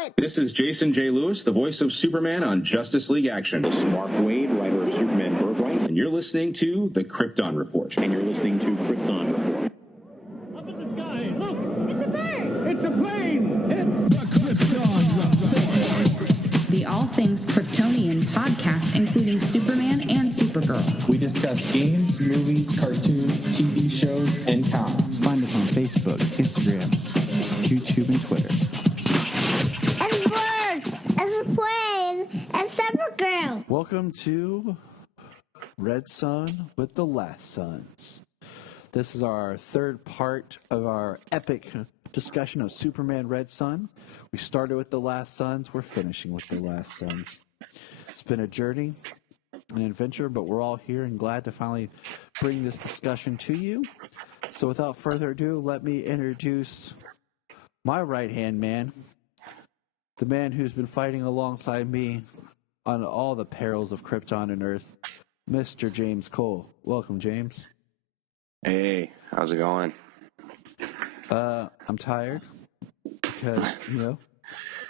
Report. This is Jason J. Lewis, the voice of Superman on Justice League Action. This is Mark Waid, writer of Superman Birthright. And you're listening to The Krypton Report. And you're listening to Krypton Report. Up in the sky, look! It's a bird! It's a plane! It's the Krypton Report! The All Things Kryptonian podcast, including Superman and Supergirl. We discuss games, movies, cartoons, TV shows, and comics. Find us on Facebook, Instagram, YouTube, and Twitter. It's a bird! It's a plane! It's Supergirl! Welcome to Red Son with the Last Sons. This is our third part of our epic discussion of Superman Red Son. We started with the Last Sons. We're finishing with the Last Sons. It's been a journey, an adventure, but we're all here and glad to finally bring this discussion to you. So without further ado, let me introduce my right-hand man, the man who's been fighting alongside me on all the perils of Krypton and Earth, Mr. James Cole. Welcome, James. Hey, how's it going? I'm tired because,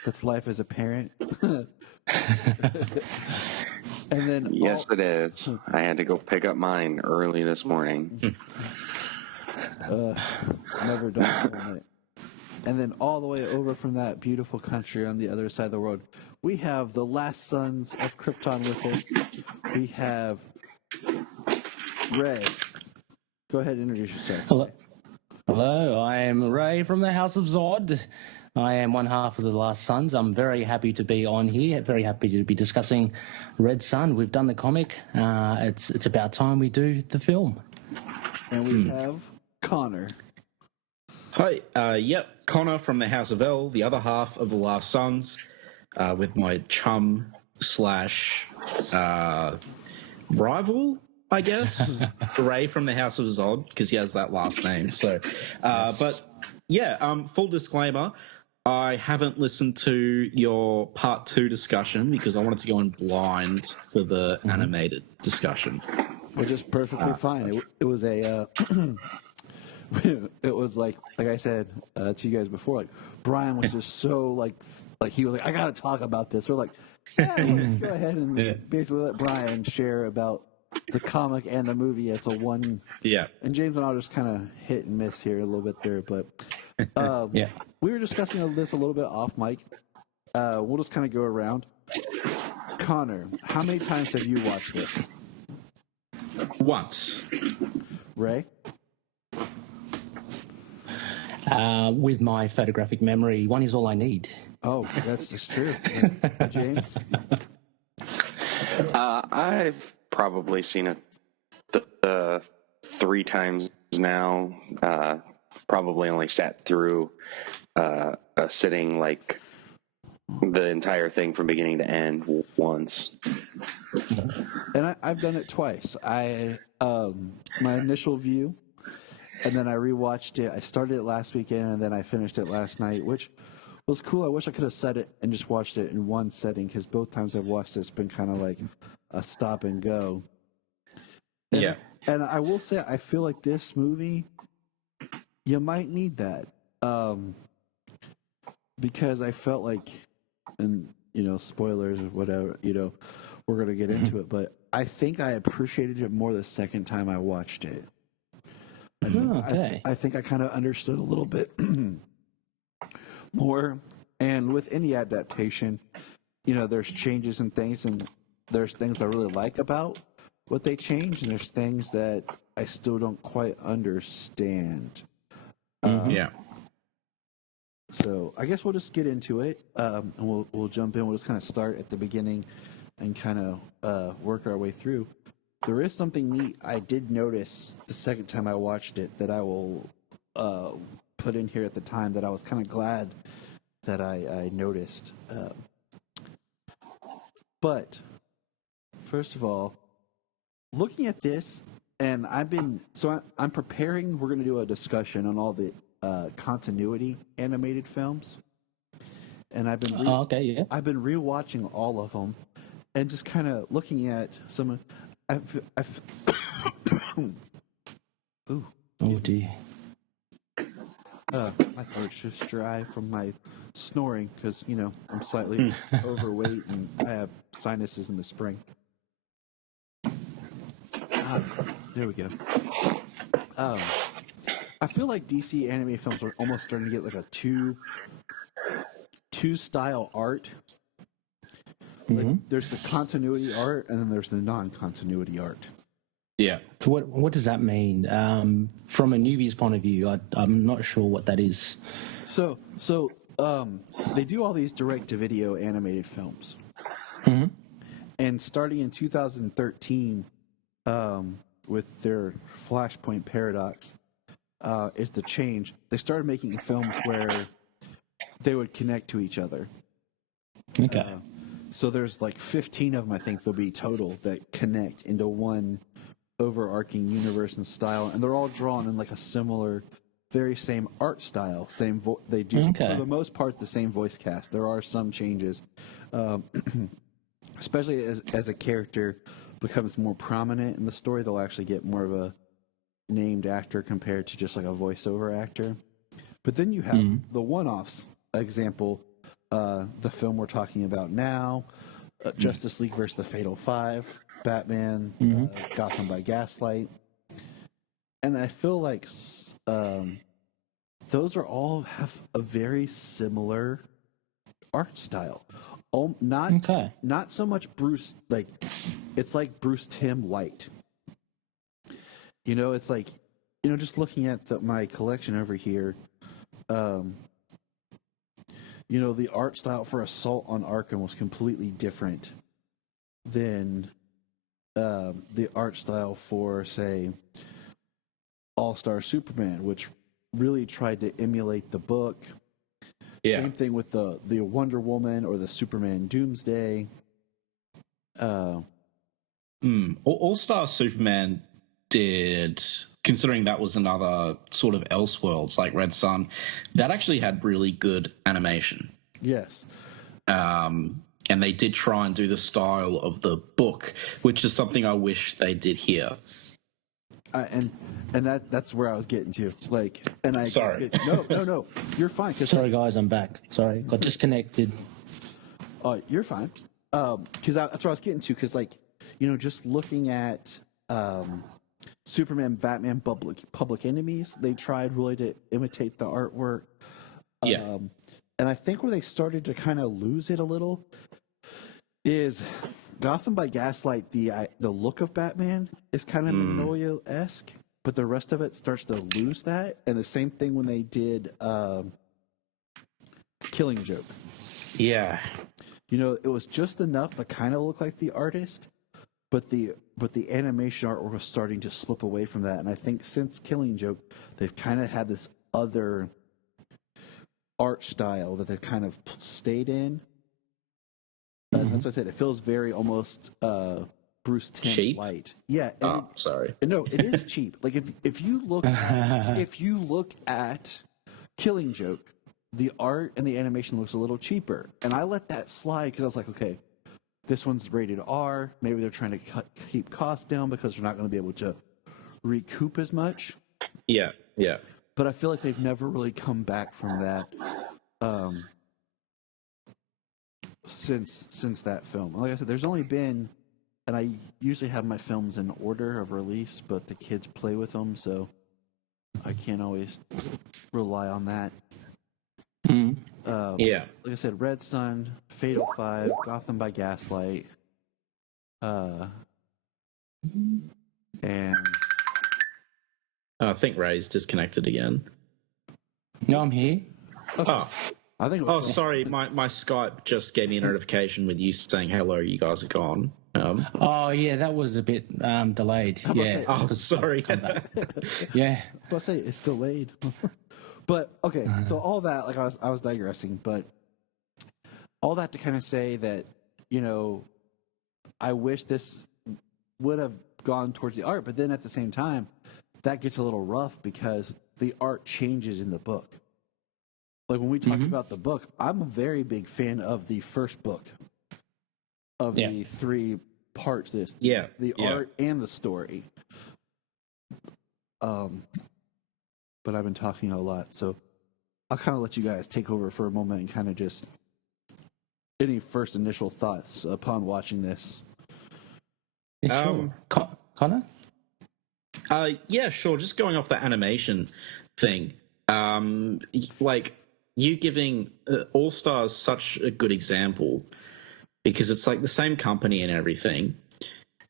that's life as a parent. And then yes, it is. I had to go pick up mine early this morning. Never done it. And then all the way over from that beautiful country on the other side of the world, we have the Last Sons of Krypton with us. We have Ray. Go ahead and introduce yourself. Hello, I am Ray from the House of Zod. I am one half of the Last Sons. I'm very happy to be on here, very happy to be discussing Red Son. We've done the comic. It's about time we do the film. And we have Connor. Hi, Connor from the House of L, the other half of the Last Sons, with my chum slash rival, I guess, Ray from the House of Zod, because he has that last name. So, Yes. But yeah, full disclaimer, I haven't listened to your part 2 discussion because I wanted to go in blind for the animated discussion. Which is perfectly fine. It was a, it was like I said to you guys before, like Brian was just so like he was like, I gotta talk about this. We're like, yeah, let's go ahead and basically let Brian share about the comic and the movie as a one. Yeah. And James and I'll just kind of hit and miss here a little bit there, but we were discussing this a little bit off mic. We'll just kind of go around. Connor, how many times have you watched this? Once. Ray? With my photographic memory, one is all I need. Oh, that's just true. James? I've probably seen it 3 times now. Probably only sat through a sitting like the entire thing from beginning to end once. And I've done it twice. My initial view, and then I rewatched it. I started it last weekend, and then I finished it last night, which was cool. I wish I could have set it and just watched it in one setting, because both times I've watched it, it's been kind of like a stop and go. And I will say, I feel like this movie, you might need that. Because I felt like, and, spoilers or whatever, we're going to get into it, but I think I appreciated it more the second time I watched it. I think I kind of understood a little bit more. And with any adaptation, there's changes and things, and there's things I really like about what they changed, and there's things that I still don't quite understand. So I guess we'll just get into it, and we'll jump in. We'll just kind of start at the beginning and kind of work our way through. There is something neat I did notice the second time I watched it that I will put in here at the time that I was kind of glad that I noticed. But first of all, looking at this, and I'm preparing. We're going to do a discussion on all the continuity animated films, and I've been I've been rewatching all of them, and just kind of looking at some. Ooh. Oh dear. My throat's just dry from my snoring because, I'm slightly overweight and I have sinuses in the spring. There we go. I feel like DC anime films are almost starting to get like a two style art. Like, there's the continuity art and then there's the non-continuity art. Yeah. So what does that mean? From a newbie's point of view, I'm not sure what that is. So they do all these direct-to-video animated films. And starting in 2013, with their Flashpoint Paradox, is the change. They started making films where they would connect to each other. Okay. So there's like 15 of them, I think there'll be total, that connect into one overarching universe and style, and they're all drawn in like a similar, very same art style. They do for the most part the same voice cast. There are some changes, especially as a character becomes more prominent in the story. They'll actually get more of a named actor compared to just like a voiceover actor. But then you have the one-offs. Example, the film we're talking about now, Justice League versus the Fatal Five, Batman, Gotham by Gaslight. And I feel like those are all have a very similar art style. Not so much Bruce, like, it's like Bruce Timm light. It's like, just looking at my collection over here, the art style for Assault on Arkham was completely different than the art style for, say, All-Star Superman, which really tried to emulate the book. Yeah. Same thing with the Wonder Woman or the Superman Doomsday. All-Star Superman did, considering that was another sort of Elseworlds like Red Sun, that actually had really good animation. Yes. And they did try and do the style of the book, which is something I wish they did here. And that's where I was getting to. Like, and I sorry. No, you're fine. Sorry, guys, I'm back. Sorry, got disconnected. You're fine. Because that's what I was getting to. Because, like, just looking at Superman, Batman, Public Enemies, they tried really to imitate the artwork. Yeah. And I think where they started to kind of lose it a little is Gotham by Gaslight. The look of Batman is kind of Magnolia-esque, but the rest of it starts to lose that. And the same thing when they did Killing Joke. Yeah. It was just enough to kind of look like the artist, but the animation artwork was starting to slip away from that. And I think since Killing Joke, they've kind of had this other art style that they've kind of stayed in. That's what I said. It feels very almost Bruce Timm cheap? light. Yeah. Sorry. No, it is cheap. Like if you look at Killing Joke, the art and the animation looks a little cheaper, and I let that slide because I was like, okay, this one's rated R. Maybe they're trying to keep costs down because they're not going to be able to recoup as much. Yeah. Yeah. But I feel like they've never really come back from that since that film. Like I said, there's only been, and I usually have my films in order of release, but the kids play with them, so I can't always rely on that. Yeah. Like I said, Red Sun, Fatal Five, Gotham by Gaslight, and I think Ray's disconnected again. No, I'm here. Oh. I think. It was sorry. My Skype just gave me a notification with you saying hello. You guys are gone. Yeah, that was a bit delayed. Yeah. Sorry. Yeah. I'll say it's delayed. But okay, so all that, like I was digressing, but all that to kind of say that I wish this would have gone towards the art, but then at the same time, that gets a little rough because the art changes in the book. Like when we talk about the book, I'm a very big fan of the first book of the 3 parts. The art and the story. But I've been talking a lot, so I'll kind of let you guys take over for a moment and kind of just any first initial thoughts upon watching this. Yeah, sure. Connor? Yeah, sure. Just going off the animation thing, like you giving All Stars such a good example because it's like the same company and everything,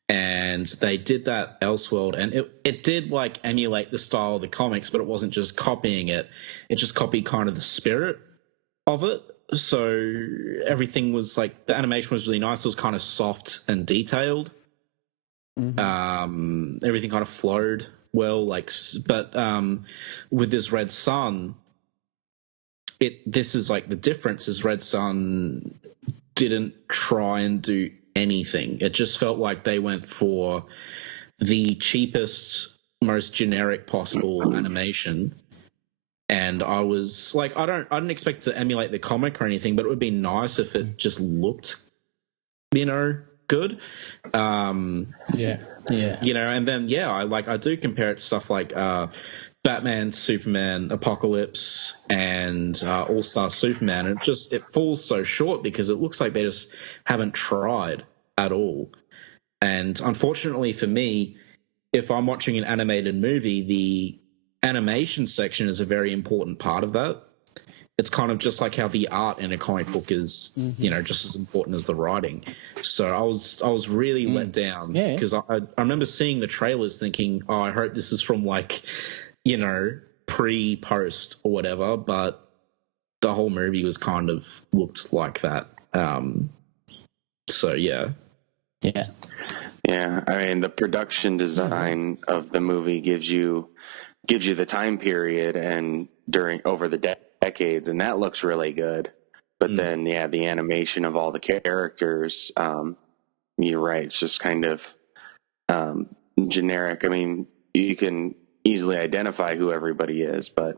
and they did that Elseworld, and it did like emulate the style of the comics, but it wasn't just copying it; it just copied kind of the spirit of it. So everything was like the animation was really nice. It was kind of soft and detailed. Everything kind of flowed well, but with this Red Sun, this is like the difference is Red Sun didn't try and do anything. It just felt like they went for the cheapest, most generic possible animation. And I was like, I didn't expect to emulate the comic or anything, but it would be nice if it just looked, good. Yeah. And then I do compare it to stuff like Batman, Superman, Apocalypse, and All Star Superman. And it falls so short because it looks like they just haven't tried at all. And unfortunately for me, if I'm watching an animated movie, the animation section is a very important part of that. It's kind of just like how the art in a comic book is, just as important as the writing. So I was really let down because I remember seeing the trailers thinking, oh, I hope this is from pre-post or whatever, but the whole movie was kind of looked like that. So yeah. Yeah, I mean, the production design of the movie gives you the time period and over the decades, and that looks really good. But then, the animation of all the characters, you're right, it's just kind of generic. I mean, you can easily identify who everybody is, but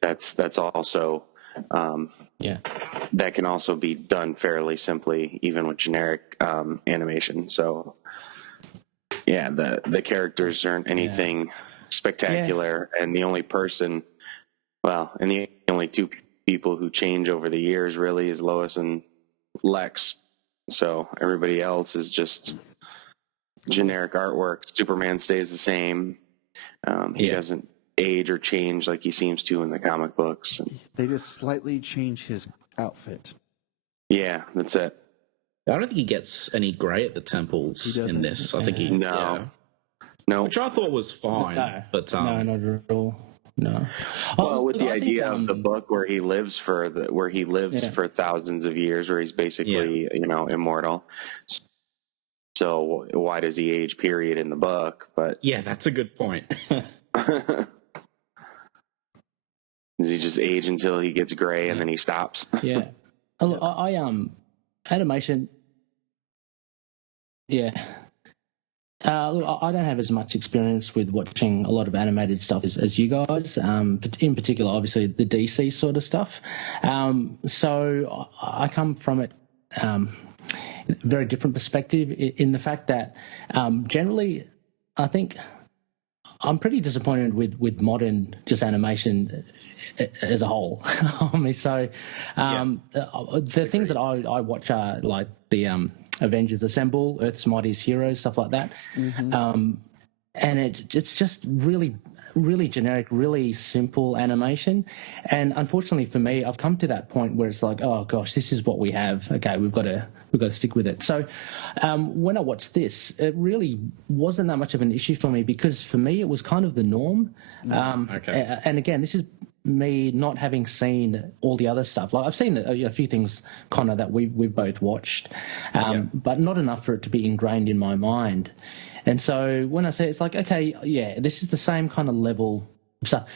that's also that can also be done fairly simply, even with generic animation. So the characters aren't anything spectacular, and the only two people who change over the years really is Lois and Lex. So everybody else is just generic artwork. Superman stays the same. He doesn't age or change like he seems to in the comic books. They just slightly change his outfit. Yeah, that's it. I don't think he gets any grey at the temples in this. I think No. Which I thought was fine. No, but no, not at all. No. Well, with the idea of the book where he lives for thousands of years, where he's basically immortal. So why does he age? Period in the book, but that's a good point. Does he just age until he gets gray and then he stops? Yeah. I animation. Yeah. Look, I don't have as much experience with watching a lot of animated stuff as you guys. In particular, obviously the DC sort of stuff. So I come from it. Very different perspective in the fact that generally I think I'm pretty disappointed with modern just animation as a whole. I mean, so the things that I watch are like the Avengers Assemble, Earth's Mightiest Heroes, stuff like that. And it's just really generic, really simple animation. And unfortunately for me, I've come to that point where it's like, oh gosh, this is what we have. Okay, we've got to stick with it. So when I watched this, it really wasn't that much of an issue for me because for me it was kind of the norm. And again, this is me not having seen all the other stuff. Like I've seen a few things, Connor, that we've both watched, but not enough for it to be ingrained in my mind. And so when I say it's like, okay, this is the same kind of level of stuff.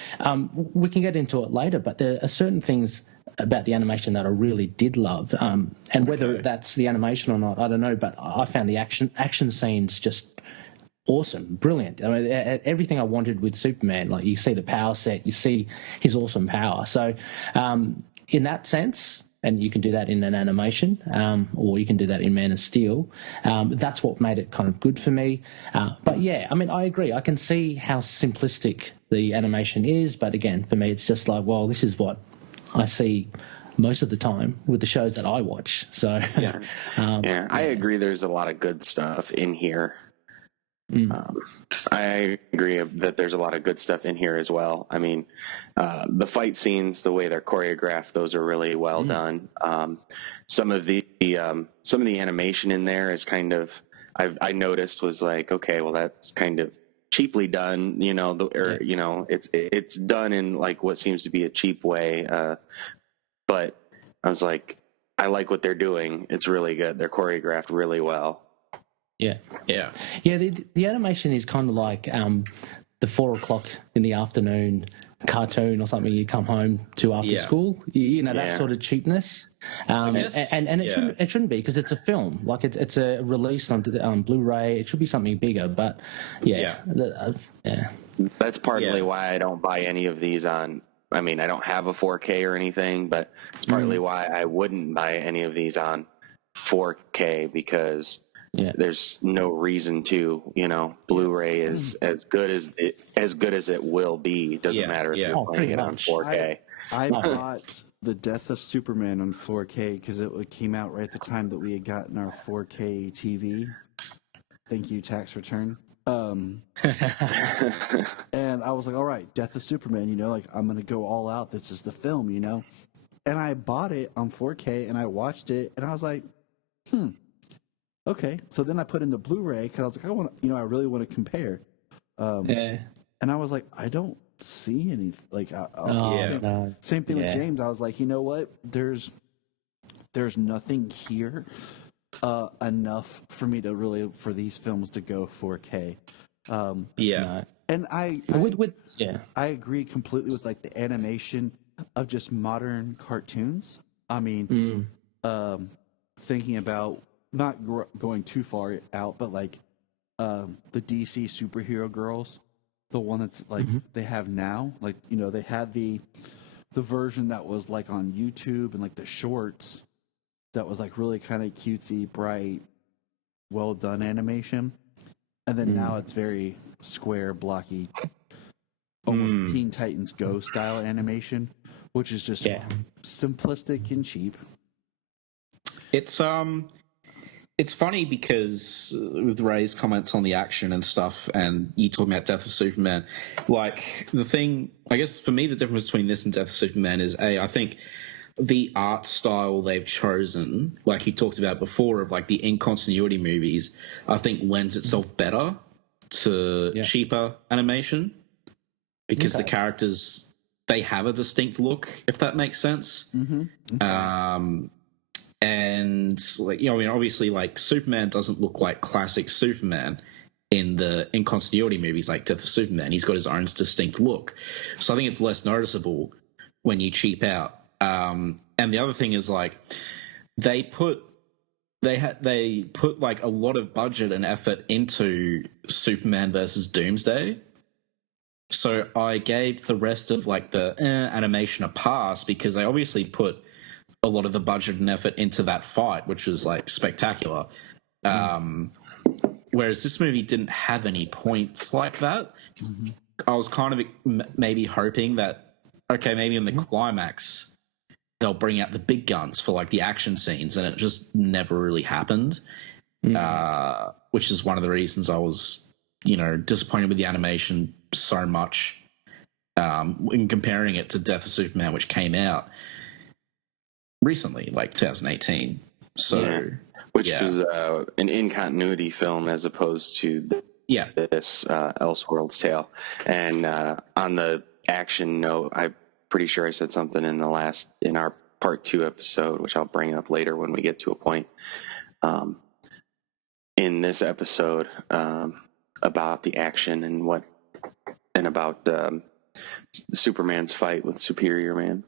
We can get into it later, but there are certain things about the animation that I really did love. And whether that's the animation or not, I don't know, but I found the action scenes just awesome, brilliant. I mean, everything I wanted with Superman. Like you see the power set, you see his awesome power. So in that sense, and you can do that in an animation, or you can do that in Man of Steel. That's what made it kind of good for me. But I mean, I agree. I can see how simplistic the animation is, but again, for me, it's just like, well, this is what I see most of the time with the shows that I watch. So Yeah, I agree. There's a lot of good stuff in here. I agree that there's a lot of good stuff in here as well. I mean, the fight scenes, the way they're choreographed, those are really well done. Some of the animation in there is kind of, I noticed was like, okay, well, that's kind of cheaply done, you know, it's done in like what seems to be a cheap way. But I was like, I like what they're doing. It's really good. They're choreographed really well. Yeah. The animation is kind of like the 4:00 in the afternoon cartoon or something you come home to after school. You know, that sort of cheapness. And it shouldn't be, because it's a film. Like it's a release on Blu-ray. It should be something bigger. But that's partly why I don't buy any of these on. I mean, I don't have a 4K or anything, but it's partly why I wouldn't buy any of these on 4K, because there's no reason to. You know, Blu-ray is as good as it will be. It doesn't matter if you're playing it on 4K. I bought The Death of Superman on 4K because it came out right at the time that we had gotten our 4K TV. Thank you, tax return. And I was like, all right, Death of Superman, you know, like I'm going to go all out. This is the film, you know. And I bought it on 4K and I watched it and I was like, okay. So then I put in the Blu-ray because I was like, I really want to compare. And I was like, I don't see anything. Like, same thing with James. I was like, you know what? There's nothing here enough for me to really, for these films to go 4K. And I agree completely with like the animation of just modern cartoons. I mean, thinking about not going too far out, but like the DC superhero girls, the one that's like they have now, like, you know, they had the version that was like on YouTube and like the shorts that was like really kind of cutesy, bright, well done animation, and then now it's very square, blocky, almost Teen Titans Go style animation, which is just simplistic and cheap. It's funny because with Ray's comments on the action and stuff, and you talking about Death of Superman, like the thing, I guess for me, the difference between this and Death of Superman is I think the art style they've chosen, like you talked about before, of like the in-continuity movies, I think lends itself better to cheaper animation because the characters, they have a distinct look, if that makes sense. And like, you know, I mean, obviously, like Superman doesn't look like classic Superman in the in-continuity movies like Death of Superman. He's got his own distinct look, so I think it's less noticeable when you cheap out. And the other thing is like they put like a lot of budget and effort into Superman versus Doomsday. So I gave the rest of like the animation a pass because they obviously put a lot of the budget and effort into that fight, which was like spectacular. Whereas this movie didn't have any points like that. I was kind of maybe hoping that, okay, maybe in the climax they'll bring out the big guns for like the action scenes, and it just never really happened. Which is one of the reasons I was, you know, disappointed with the animation so much in comparing it to Death of Superman, which came out recently, like 2018. So, which is an in-continuity film as opposed to this Elseworlds Tale. And on the action note, I'm pretty sure I said something in our part 2 episode, which I'll bring up later when we get to a point in this episode about the action and about Superman's fight with Superior Man.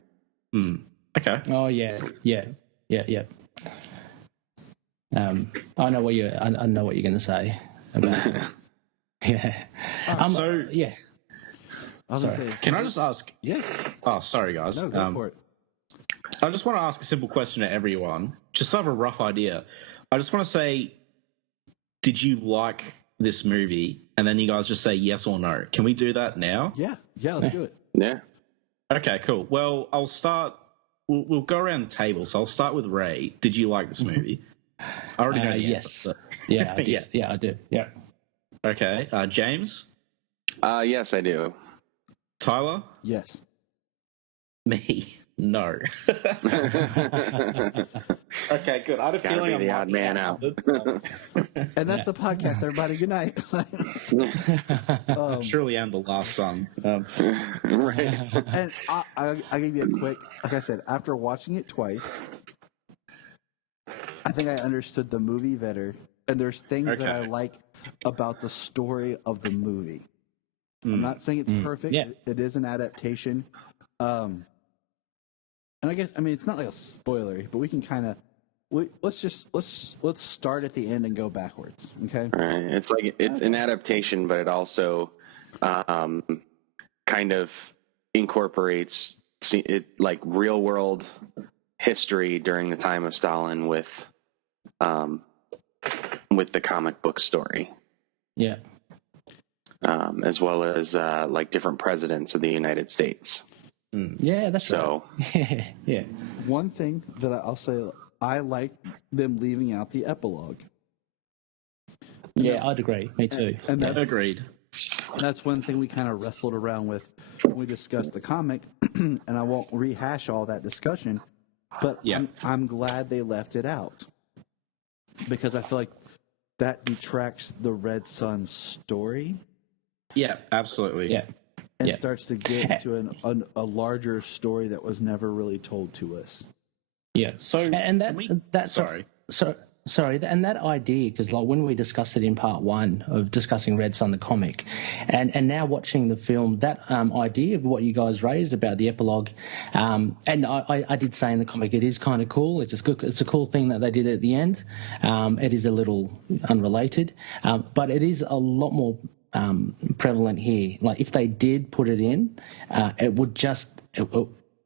Okay. Oh yeah. I know what you're going to say about. I was going to say. Can I just ask? Yeah. Oh, sorry, guys. No, go for it. I just want to ask a simple question to everyone, just to have a rough idea. I just want to say, did you like this movie? And then you guys just say yes or no. Can we do that now? Yeah, let's do it. Yeah. Okay, cool. Well, I'll start we'll go around the table. So I'll start with Ray. Did you like this movie? I already know the yes. answer. Yeah, I did. Yeah, I do. Yeah. Okay. James? Yes, I do. Tyler? Yes. Me? No. Okay, good. I had a Gotta feeling be the I odd might be man out. And that's the podcast, everybody. Good night. Surely I'm the last son. Right. And I'll give you a quick, like I said, after watching it twice, I think I understood the movie better. And there's things that I Okay. like about the story of the movie. I'm not saying it's perfect. Yeah. It is an adaptation. And I guess, I mean, it's not like a spoiler, but we can kind of, let's start at the end and go backwards. Okay. Right. It's like it's an adaptation, but it also kind of incorporates like real world history during the time of Stalin with the comic book story. Yeah. As well as like different presidents of the United States. Yeah, that's So right. Yeah. One thing that I'll say, I like them leaving out the epilogue. Yeah, I'd agree. Me too. And Agreed. that's one thing we kind of wrestled around with when we discussed the comic, and I won't rehash all that discussion, but Yeah. I'm glad they left it out because I feel like that detracts the Red Son's story Yeah, absolutely. Yeah. and Yeah. starts to get into a larger story that was never really told to us. Yeah. So, and can that's sorry. Sorry, and that idea, because like when we discussed it in part one of discussing Red Son the comic, and now watching the film, that idea of what you guys raised about the epilogue, and I did say in the comic it is kind of cool. It's just good. It's a cool thing that they did at the end. It is a little unrelated, but it is a lot more prevalent here. Like if they did put it in, it would just.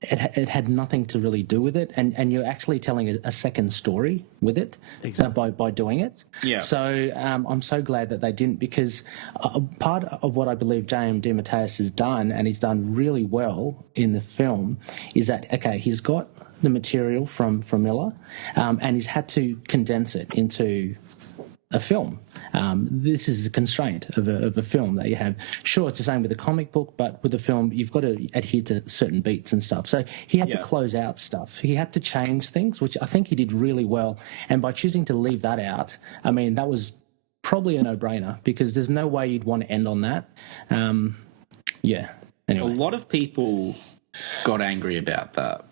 It had nothing to really do with it, and you're actually telling a second story with it by doing it. Yeah. So I'm so glad that they didn't, because part of what I believe J.M. DeMatteis has done, and he's done really well in the film, is that, okay, he's got the material from Miller, and he's had to condense it into a film. This is a constraint of a film that you have. Sure, it's the same with a comic book, but with a film, you've got to adhere to certain beats and stuff. So he had to close out stuff. He had to change things, which I think he did really well. And by choosing to leave that out, I mean, that was probably a no-brainer, because there's no way you'd want to end on that. Yeah. Anyway. A lot of people got angry about that,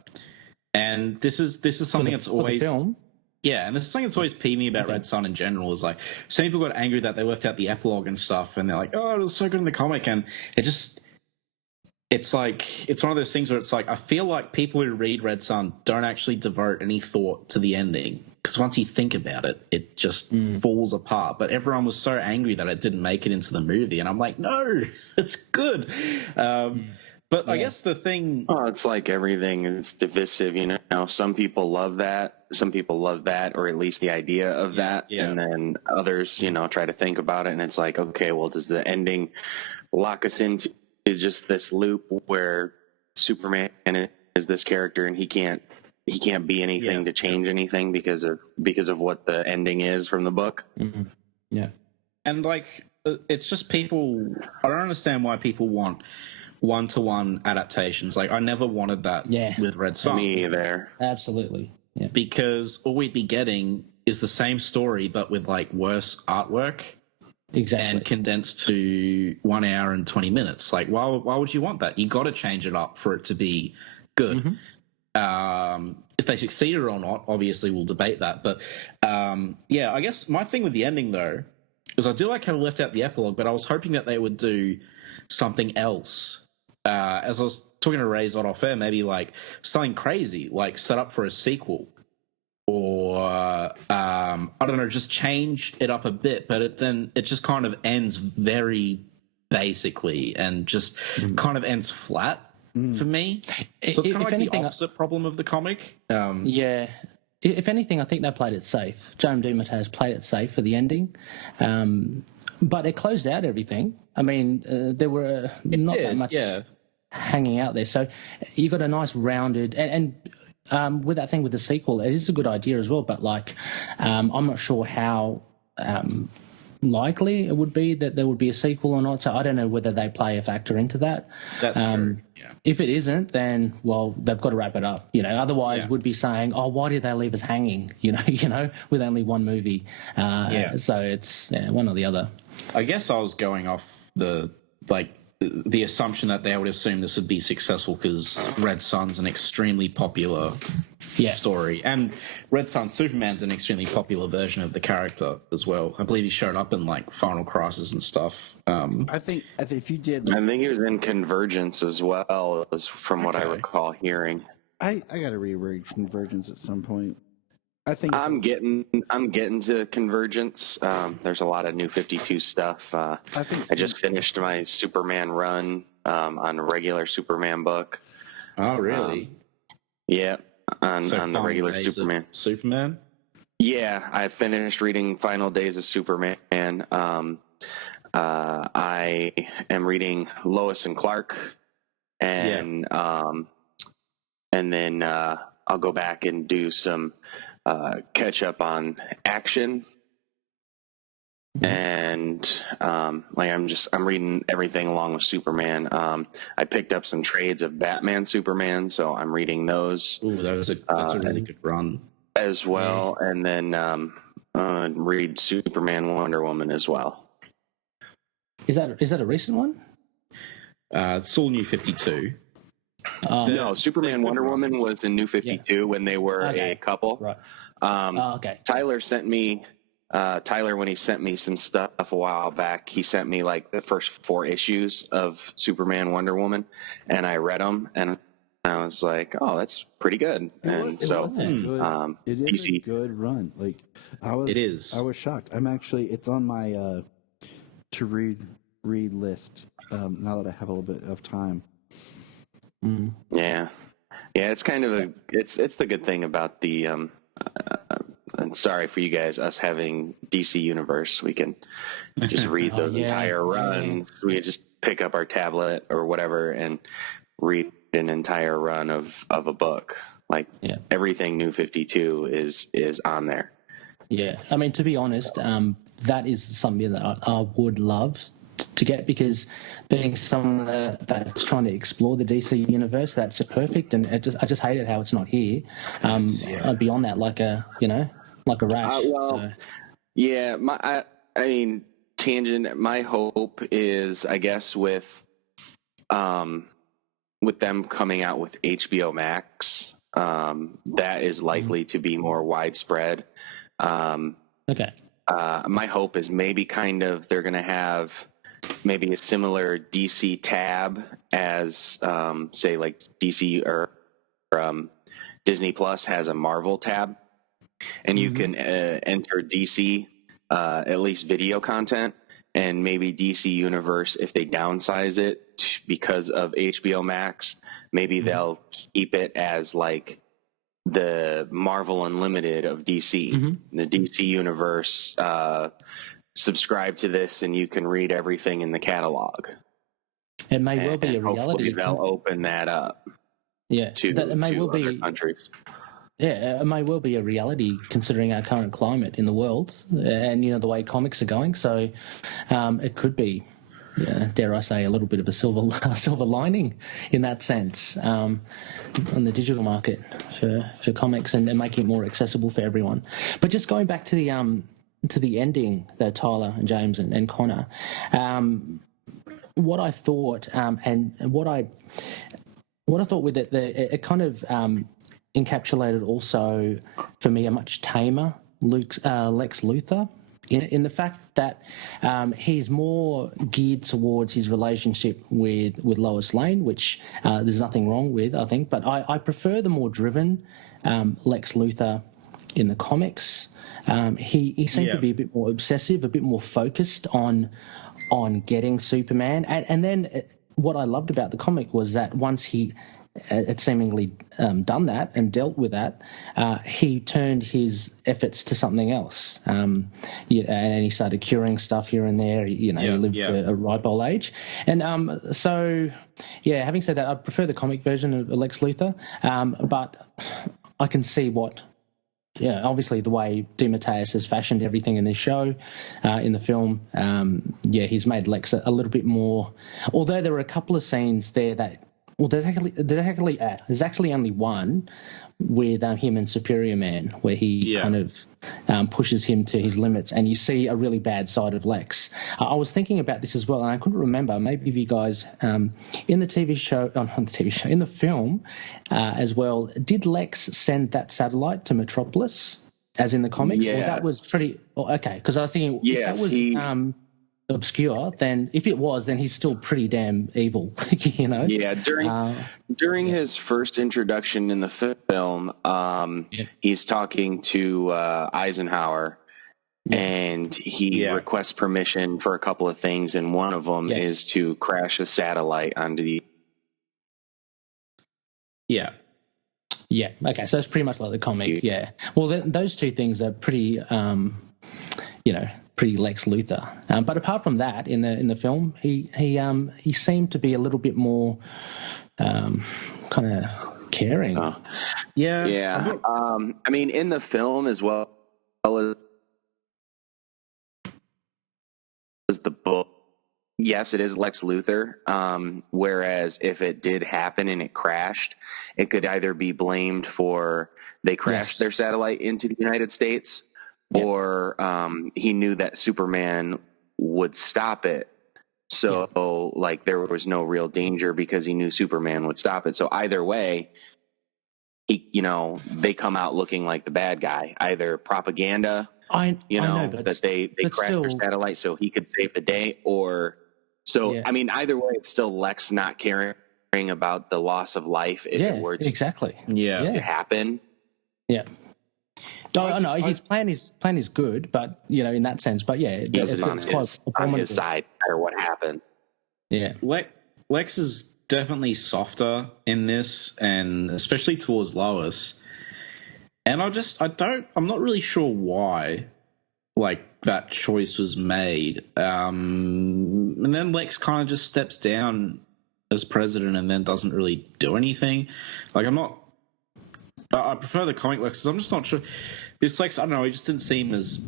and this is something that's always the film. Yeah, and this is something that's always peeved me about Red Son in general, is like some people got angry that they left out the epilogue and stuff, and they're like, oh, it was so good in the comic, and it's like, it's one of those things where it's like, I feel like people who read Red Son don't actually devote any thought to the ending, because once you think about it, it just falls apart. But everyone was so angry that it didn't make it into the movie, and I'm like, no, it's good. But I guess the thing... Oh, it's like everything is divisive, you know. Some people love that. Some people love that, or at least the idea of that. Yeah. And then others, you know, try to think about it. And it's like, okay, well, does the ending lock us into just this loop where Superman is this character and he can't be anything to change anything because of what the ending is from the book? Mm-hmm. Yeah. And, like, it's just people... I don't understand why people want one-to-one adaptations. Like, I never wanted that with Red Son. Me either. Absolutely. Yeah. Because all we'd be getting is the same story, but with, like, worse artwork. Exactly. And condensed to 1 hour and 20 minutes. Like, why would you want that? You got to change it up for it to be good. Mm-hmm. If they succeeded or not, obviously we'll debate that. But, I guess my thing with the ending, though, is I do like how they left out the epilogue, but I was hoping that they would do something else. As I was talking to Ray Zod off air, maybe like something crazy, like set up for a sequel, or I don't know, just change it up a bit. But then it just kind of ends very basically, and just kind of ends flat for me. So it's kind of like the opposite problem of the comic. Yeah. If anything, I think they played it safe. J.M. DeMatteis played it safe for the ending. But it closed out everything. I mean, there were that much hanging out there. So you got a nice rounded, and with that thing with the sequel, it is a good idea as well. But like, I'm not sure how likely it would be that there would be a sequel or not. So I don't know whether they play a factor into that. That's true. Yeah. If it isn't, then well, they've got to wrap it up. Otherwise we'd be saying, oh, why did they leave us hanging? With only one movie. So it's one or the other. I guess I was going off the assumption that they would assume this would be successful because Red Son's an extremely popular story, and Red Son Superman's an extremely popular version of the character as well. I believe he showed up in like Final Crisis and stuff. I think if you did, I think he was in Convergence as well, as from what I recall hearing. I got to reread Convergence at some point. I think I'm getting to Convergence. There's a lot of New 52 stuff. I just finished my Superman run on a regular Superman book. Oh, really? Yeah, on the regular Superman. Yeah, I finished reading Final Days of Superman. I am reading Lois and Clark, and then I'll go back and do some catch up on action, and I'm reading everything along with Superman. I picked up some trades of Batman Superman, so I'm reading those. Ooh, that's a really good run as well, and then read Superman Wonder Woman as well. Is that a recent one? It's all New 52. No, Superman Wonder Woman was in New 52 when they were a couple. Right. Okay. Tyler sent me, when he sent me some stuff a while back, he sent me like the first 4 issues of Superman Wonder Woman, and I read them, and I was like, oh, that's pretty good. It is a good run. Like I was shocked. It's on my to read list now that I have a little bit of time. Yeah, it's kind of it's the good thing about the and sorry for you guys, us having DC Universe, we can just read those entire runs. We just pick up our tablet or whatever and read an entire run of a book. Like everything New 52 is on there. Yeah, I mean, to be honest, that is something that I would love to get, because being someone that's trying to explore the DC universe, that's perfect, and I just hate it how it's not here. I'd be on that like a rash. I mean, tangent. My hope is, I guess, with them coming out with HBO Max, that is likely to be more widespread. Okay. My hope is maybe they're going to have maybe a similar DC tab as, say, like DC or Disney Plus has a Marvel tab, and you can enter DC, at least video content, and maybe DC Universe, if they downsize it because of HBO Max, maybe they'll keep it as like the Marvel Unlimited of DC, the DC Universe. Subscribe to this, and you can read everything in the catalog. It may well be a reality. Hopefully they'll open that up. Yeah, to other countries. Yeah, it may well be a reality considering our current climate in the world, and the way comics are going. So it could be, dare I say, a little bit of a silver lining in that sense on the digital market for comics, and making it more accessible for everyone. But just going back to the ending, though, Tyler and James and Connor, what I thought and what I thought with it, it kind of encapsulated also for me a much tamer Lex Luthor, in the fact that he's more geared towards his relationship with Lois Lane, which there's nothing wrong with, I think, but I prefer the more driven Lex Luthor in the comics. He seemed to be a bit more obsessive, a bit more focused on getting Superman, and then what I loved about the comic was that once he had seemingly done that and dealt with that, he turned his efforts to something else, and he started curing stuff here and there. He lived to a ripe old age, and so having said that, I prefer the comic version of Lex Luthor, but I can see what. Yeah, obviously the way DeMatteis has fashioned everything in this show, in the film, he's made Lex a little bit more. Although there were a couple of scenes there that, well, there's actually only one with him and Superior Man where he kind of pushes him to his limits, and you see a really bad side of Lex. I was thinking about this as well, and I couldn't remember. Maybe if you guys in the TV show, in the film as well, did Lex send that satellite to Metropolis, as in the comics? Yeah. Well, that was pretty okay, because I was thinking if that was obscure, then if it was, then he's still pretty damn evil, you know. Yeah, during his first introduction in the film, he's talking to Eisenhower, and he requests permission for a couple of things, and one of them is to crash a satellite onto the. Yeah. Okay, so that's pretty much like the comic. Yeah. Well, those two things are pretty, pretty Lex Luthor. But apart from that, in the film, he seemed to be a little bit more kind of caring. Yeah. I mean, in the film as well as the book, yes, it is Lex Luthor. Whereas if it did happen and it crashed, it could either be blamed for they crashed their satellite into the United States, or he knew that Superman would stop it. So, like, there was no real danger because he knew Superman would stop it. So either way, they come out looking like the bad guy. Either propaganda, I know, that they crashed their satellite so he could save the day, or I mean, either way, it's still Lex not caring about the loss of life if it were to to happen. Yeah. Oh, no, his plan is good, but in that sense. But it's on his side, no matter what happened. Yeah, Lex is definitely softer in this, and especially towards Lois. And I'm not really sure why, like, that choice was made. And then Lex kind of just steps down as president, and then doesn't really do anything. Like, I prefer the comic Lex, because I'm just not sure. This Lex, I don't know, he just didn't seem as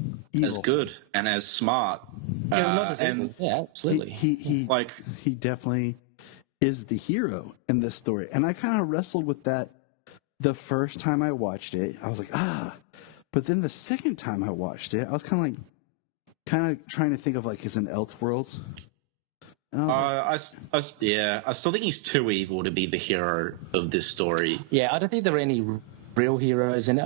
good and as smart. Not as evil. Yeah, absolutely. He definitely is the hero in this story. And I kind of wrestled with that the first time I watched it. I was like, But then the second time I watched it, I was kind of trying to think of, like, his in Elseworlds. I still think he's too evil to be the hero of this story. Yeah, I don't think there are any real heroes, and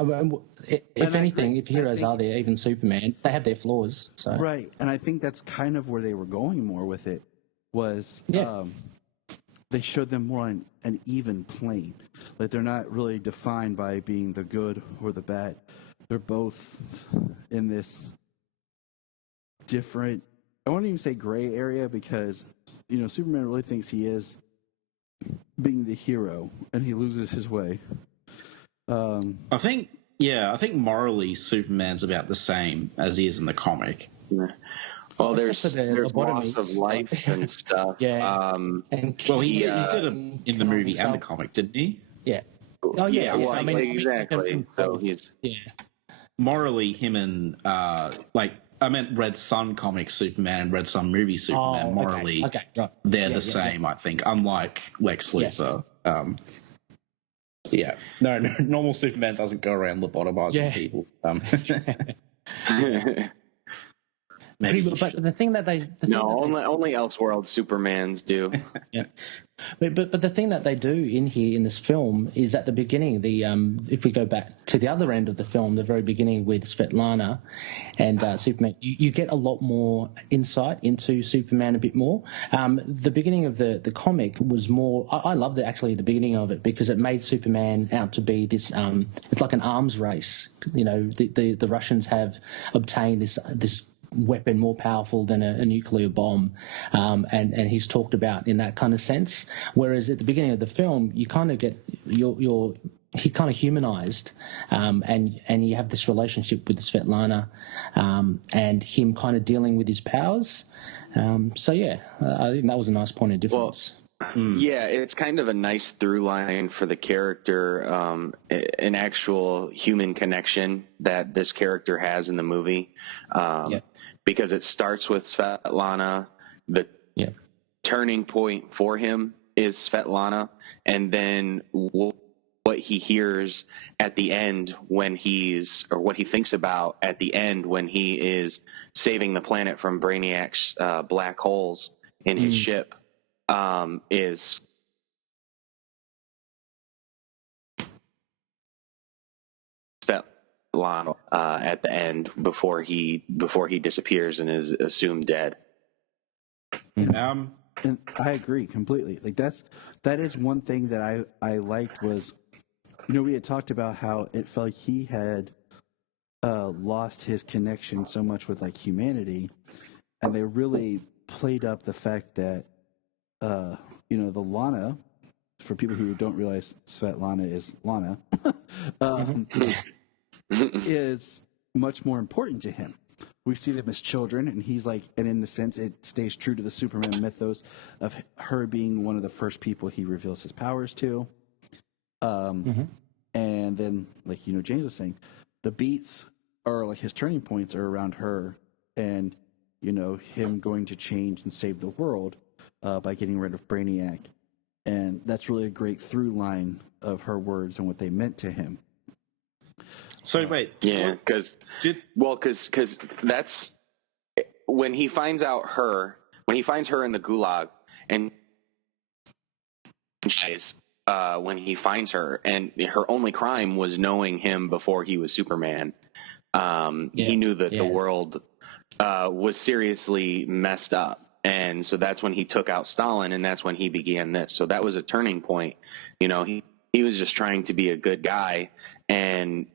if anything, if heroes are there, even Superman, they have their flaws. So. Right, and I think that's kind of where they were going more with it, was they showed them more on an even plane. Like, they're not really defined by being the good or the bad. They're both in this different, I won't even say gray area, because, Superman really thinks he is being the hero, and he loses his way. I think morally Superman's about the same as he is in the comic. Well, there's loss of life and stuff. He did it in the movie and the comic, didn't he? Yeah. Oh yeah. Well, I mean, exactly. So he's morally, him and I meant Red Sun comic Superman and Red Sun movie Superman. Morally, right. They're the same, I think. Unlike Lex Luthor. Yes. No, normal Superman doesn't go around lobotomizing people. Maybe but the thing that only Elseworld Supermans do. Yeah. But the thing that they do in this film is at the beginning, if we go back to the other end of the film, the very beginning with Svetlana and Superman, you get a lot more insight into Superman a bit more. The beginning of the comic was more. I loved it, actually, the beginning of it, because it made Superman out to be this. It's like an arms race. The Russians have obtained this weapon more powerful than a nuclear bomb, and he's talked about in that kind of sense. Whereas at the beginning of the film, you kind of get he kind of humanized, and you have this relationship with Svetlana, and him kind of dealing with his powers. I think that was a nice point of difference. Yeah, it's kind of a nice through line for the character, an actual human connection that this character has in the movie, because it starts with Svetlana. The turning point for him is Svetlana, and then what he hears at the end when what he thinks about at the end when he is saving the planet from Brainiac's black holes in his ship, is Svetlana at the end before he disappears and is assumed dead. And I agree completely. Like that is one thing that I liked was, we had talked about how it felt like he had lost his connection so much with like humanity, and they really played up the fact that the Lana, for people who don't realize Svetlana is Lana, is much more important to him. We see them as children, and he's like, and in the sense, it stays true to the Superman mythos of her being one of the first people he reveals his powers to. And then, like, James was saying, the beats are like his turning points are around her and, him going to change and save the world by getting rid of Brainiac. And that's really a great through line of her words and what they meant to him. So wait, yeah, because that's when he finds her in the gulag, and when he finds her, and her only crime was knowing him before he was Superman. He knew that the world was seriously messed up. And so that's when he took out Stalin, and that's when he began this. So that was a turning point. He was just trying to be a good guy and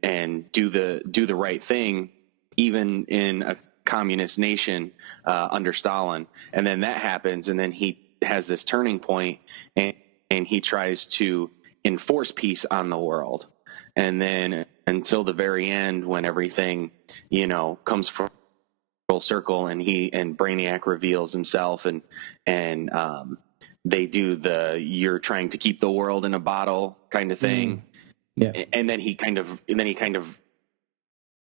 do the right thing, even in a communist nation under Stalin. And then that happens, and then he has this turning point, and he tries to enforce peace on the world. And then until the very end, when everything comes full circle, and Brainiac reveals himself, and they do the "you're trying to keep the world in a bottle" kind of thing. And then he kind of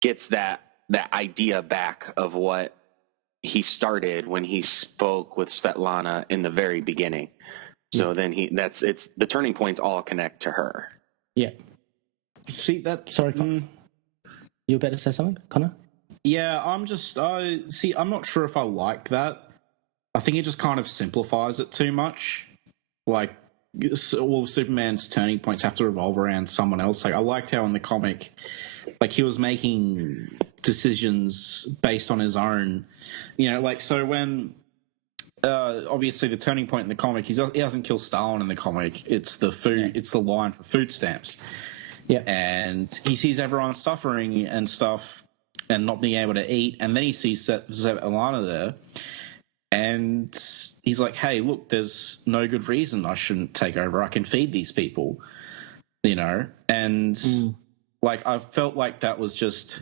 gets that idea back of what he started when he spoke with Svetlana in the very beginning. So then it's the turning points all connect to her. Yeah. See that? Sorry, you better say something, Connor? Yeah, I'm not sure if I like that. I think it just kind of simplifies it too much. Like, all Superman's turning points have to revolve around someone else. Like, I liked how in the comic, like, he was making decisions based on his own, so when, obviously the turning point in the comic, he doesn't kill Stalin in the comic. It's the food, it's the line for food stamps. Yeah. And he sees everyone suffering and stuff and not being able to eat. And then he sees Svetlana there. And he's like, hey, look, there's no good reason I shouldn't take over. I can feed these people, And, like, I felt like that was just...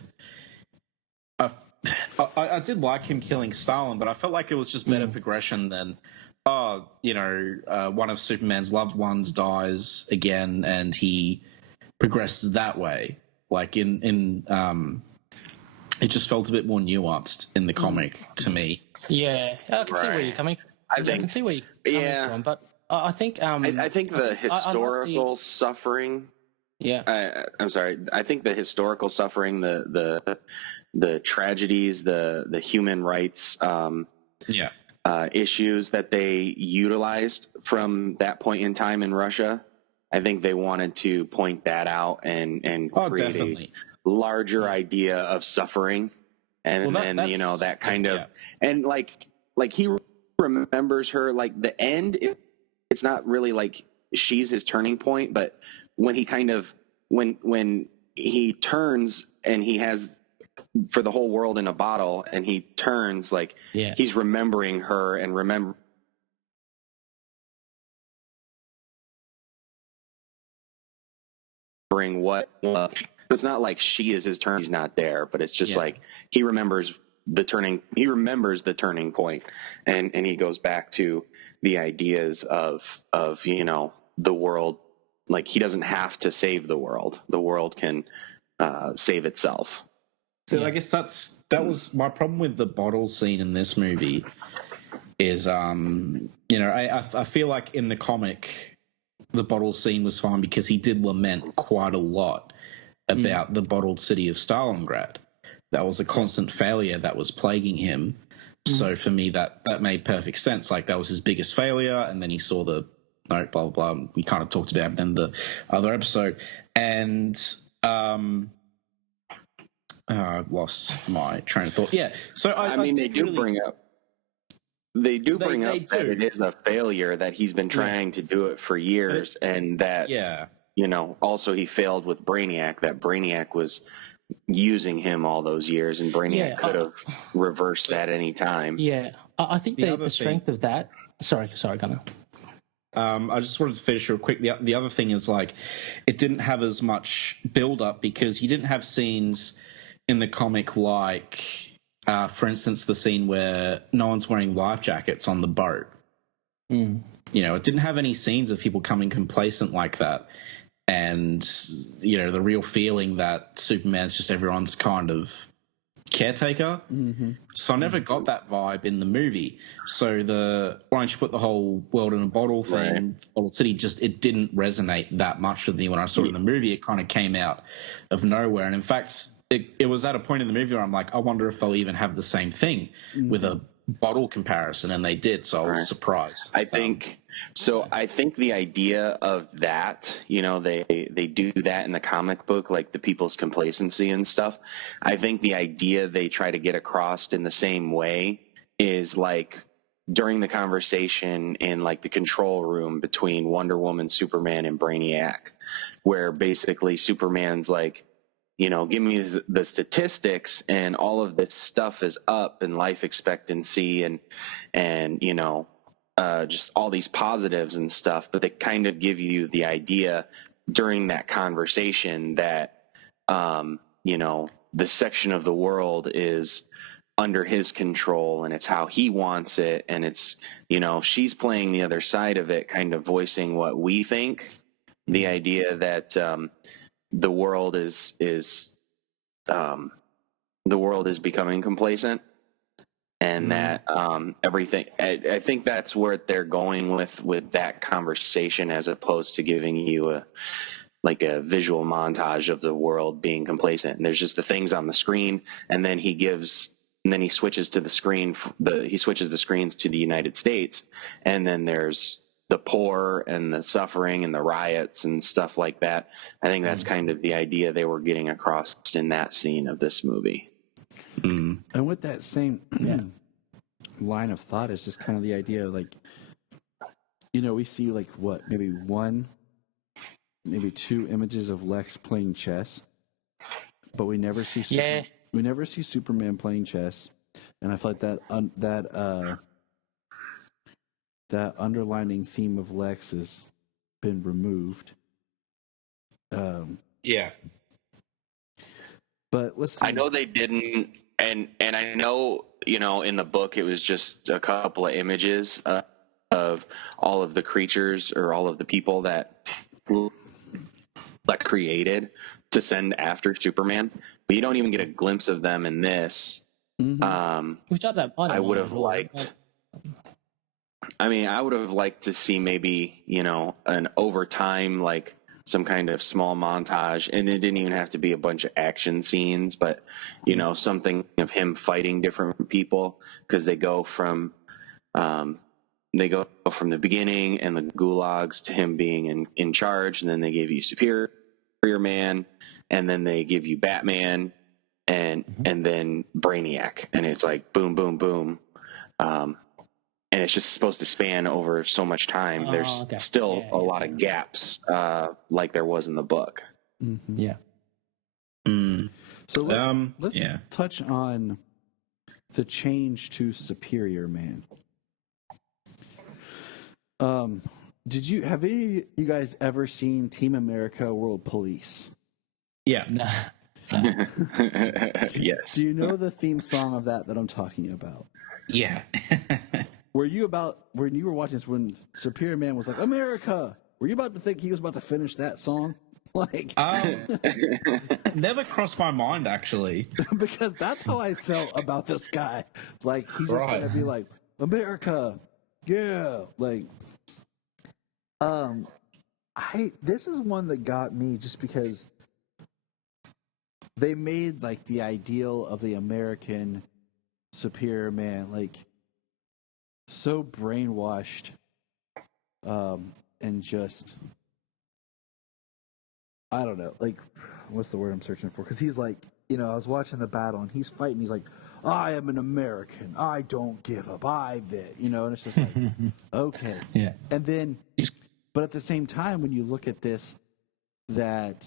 I did like him killing Stalin, but I felt like it was just better progression than, one of Superman's loved ones dies again and he progresses that way. Like, it just felt a bit more nuanced in the comic to me. Yeah, I can see where you're coming from. I can see where you're coming from, but I think... I think the historical suffering... Yeah. I'm sorry. I think the historical suffering, the tragedies, the human rights issues that they utilized from that point in time in Russia, I think they wanted to point that out and create a larger idea of suffering. And that kind of, and like he remembers her, like the end, it's not really like she's his turning point, but when he kind of, when he turns and he has for the whole world in a bottle and he turns, like he's remembering her and remembering what it's not like she is his turn, he's not there, but it's just like he remembers the turning point, and he goes back to the ideas of the world. Like, he doesn't have to save the world. The world can save itself. So I guess that was my problem with the bottle scene in this movie. Is I feel like in the comic, the bottle scene was fine because he did lament quite a lot about the bottled city of Stalingrad. That was a constant failure that was plaguing him. So for me, that made perfect sense. Like, that was his biggest failure, and then he saw the blah blah blah. We kind of talked about it in the other episode, and I've lost my train of thought. Yeah, so I mean, they do bring up that it is a failure, that he's been trying to do it for years, and that also he failed with Brainiac. That Brainiac was using him all those years, and Brainiac could have reversed that any time. Yeah, I think the strength of that. Sorry, Gunnar. I just wanted to finish real quick. The other thing is, like, it didn't have as much build up because you didn't have scenes in the comic like, for instance, the scene where no one's wearing life jackets on the boat. It didn't have any scenes of people coming complacent like that. And, the real feeling that Superman's just everyone's kind of caretaker. So I never got that vibe in the movie. So why don't you put the whole world in a bottle thing, Bottle City, it didn't resonate that much with me when I saw it in the movie. It kind of came out of nowhere. And in fact, it was at a point in the movie where I'm like, I wonder if they'll even have the same thing with a bottle comparison, and they did, so I was surprised. I think the idea of that, they do that in the comic book, like the people's complacency and stuff. I think the idea they try to get across in the same way is like during the conversation in like the control room between Wonder Woman, Superman, and Brainiac, where basically Superman's like, give me the statistics, and all of this stuff is up, and life expectancy and just all these positives and stuff. But they kind of give you the idea during that conversation that, the section of the world is under his control, and it's how he wants it. And it's, she's playing the other side of it, kind of voicing what we think. The idea that, the world is becoming complacent, and that everything. I think that's where they're going with that conversation, as opposed to giving you a visual montage of the world being complacent. And there's just the things on the screen, and then he switches to the screen. He switches the screens to the United States, and then there's the poor and the suffering and the riots and stuff like that. I think that's kind of the idea they were getting across in that scene of this movie. And with that same line of thought is just kind of the idea of, like, we see like maybe two images of Lex playing chess, but we never see Superman playing chess. And I feel like that underlining theme of Lex has been removed. But let's see. I know they didn't, and I know, in the book it was just a couple of images of all of the creatures or all of the people that created to send after Superman, but you don't even get a glimpse of them in this. I would have liked. I would have liked to see maybe, an overtime, like some kind of small montage, and it didn't even have to be a bunch of action scenes, but, something of him fighting different people, because they go from the beginning and the gulags to him being in charge, and then they give you Superior Man, and then they give you Batman, and then Brainiac, and it's like boom, boom, boom. And it's just supposed to span over so much time. There's still a lot of gaps, like there was in the book. Yeah. So let's touch on the change to Superior Man. Have any of you guys ever seen Team America: World Police? Yeah. Yes. Do you know the theme song of that I'm talking about? Yeah. when you were watching this, when Superior Man was like, America, were you about to think he was about to finish that song? Like, never crossed my mind, actually. because that's how I felt about this guy. Like, he's just going to be like, America, yeah. Like, this is one that got me just because they made, like, the ideal of the American Superior Man, like, so brainwashed, and just, I don't know, like, what's the word I'm searching for? Because he's like, I was watching the battle and he's fighting. He's like, I am an American. I don't give up. And it's just like, okay. Yeah. And then, but at the same time, when you look at this, that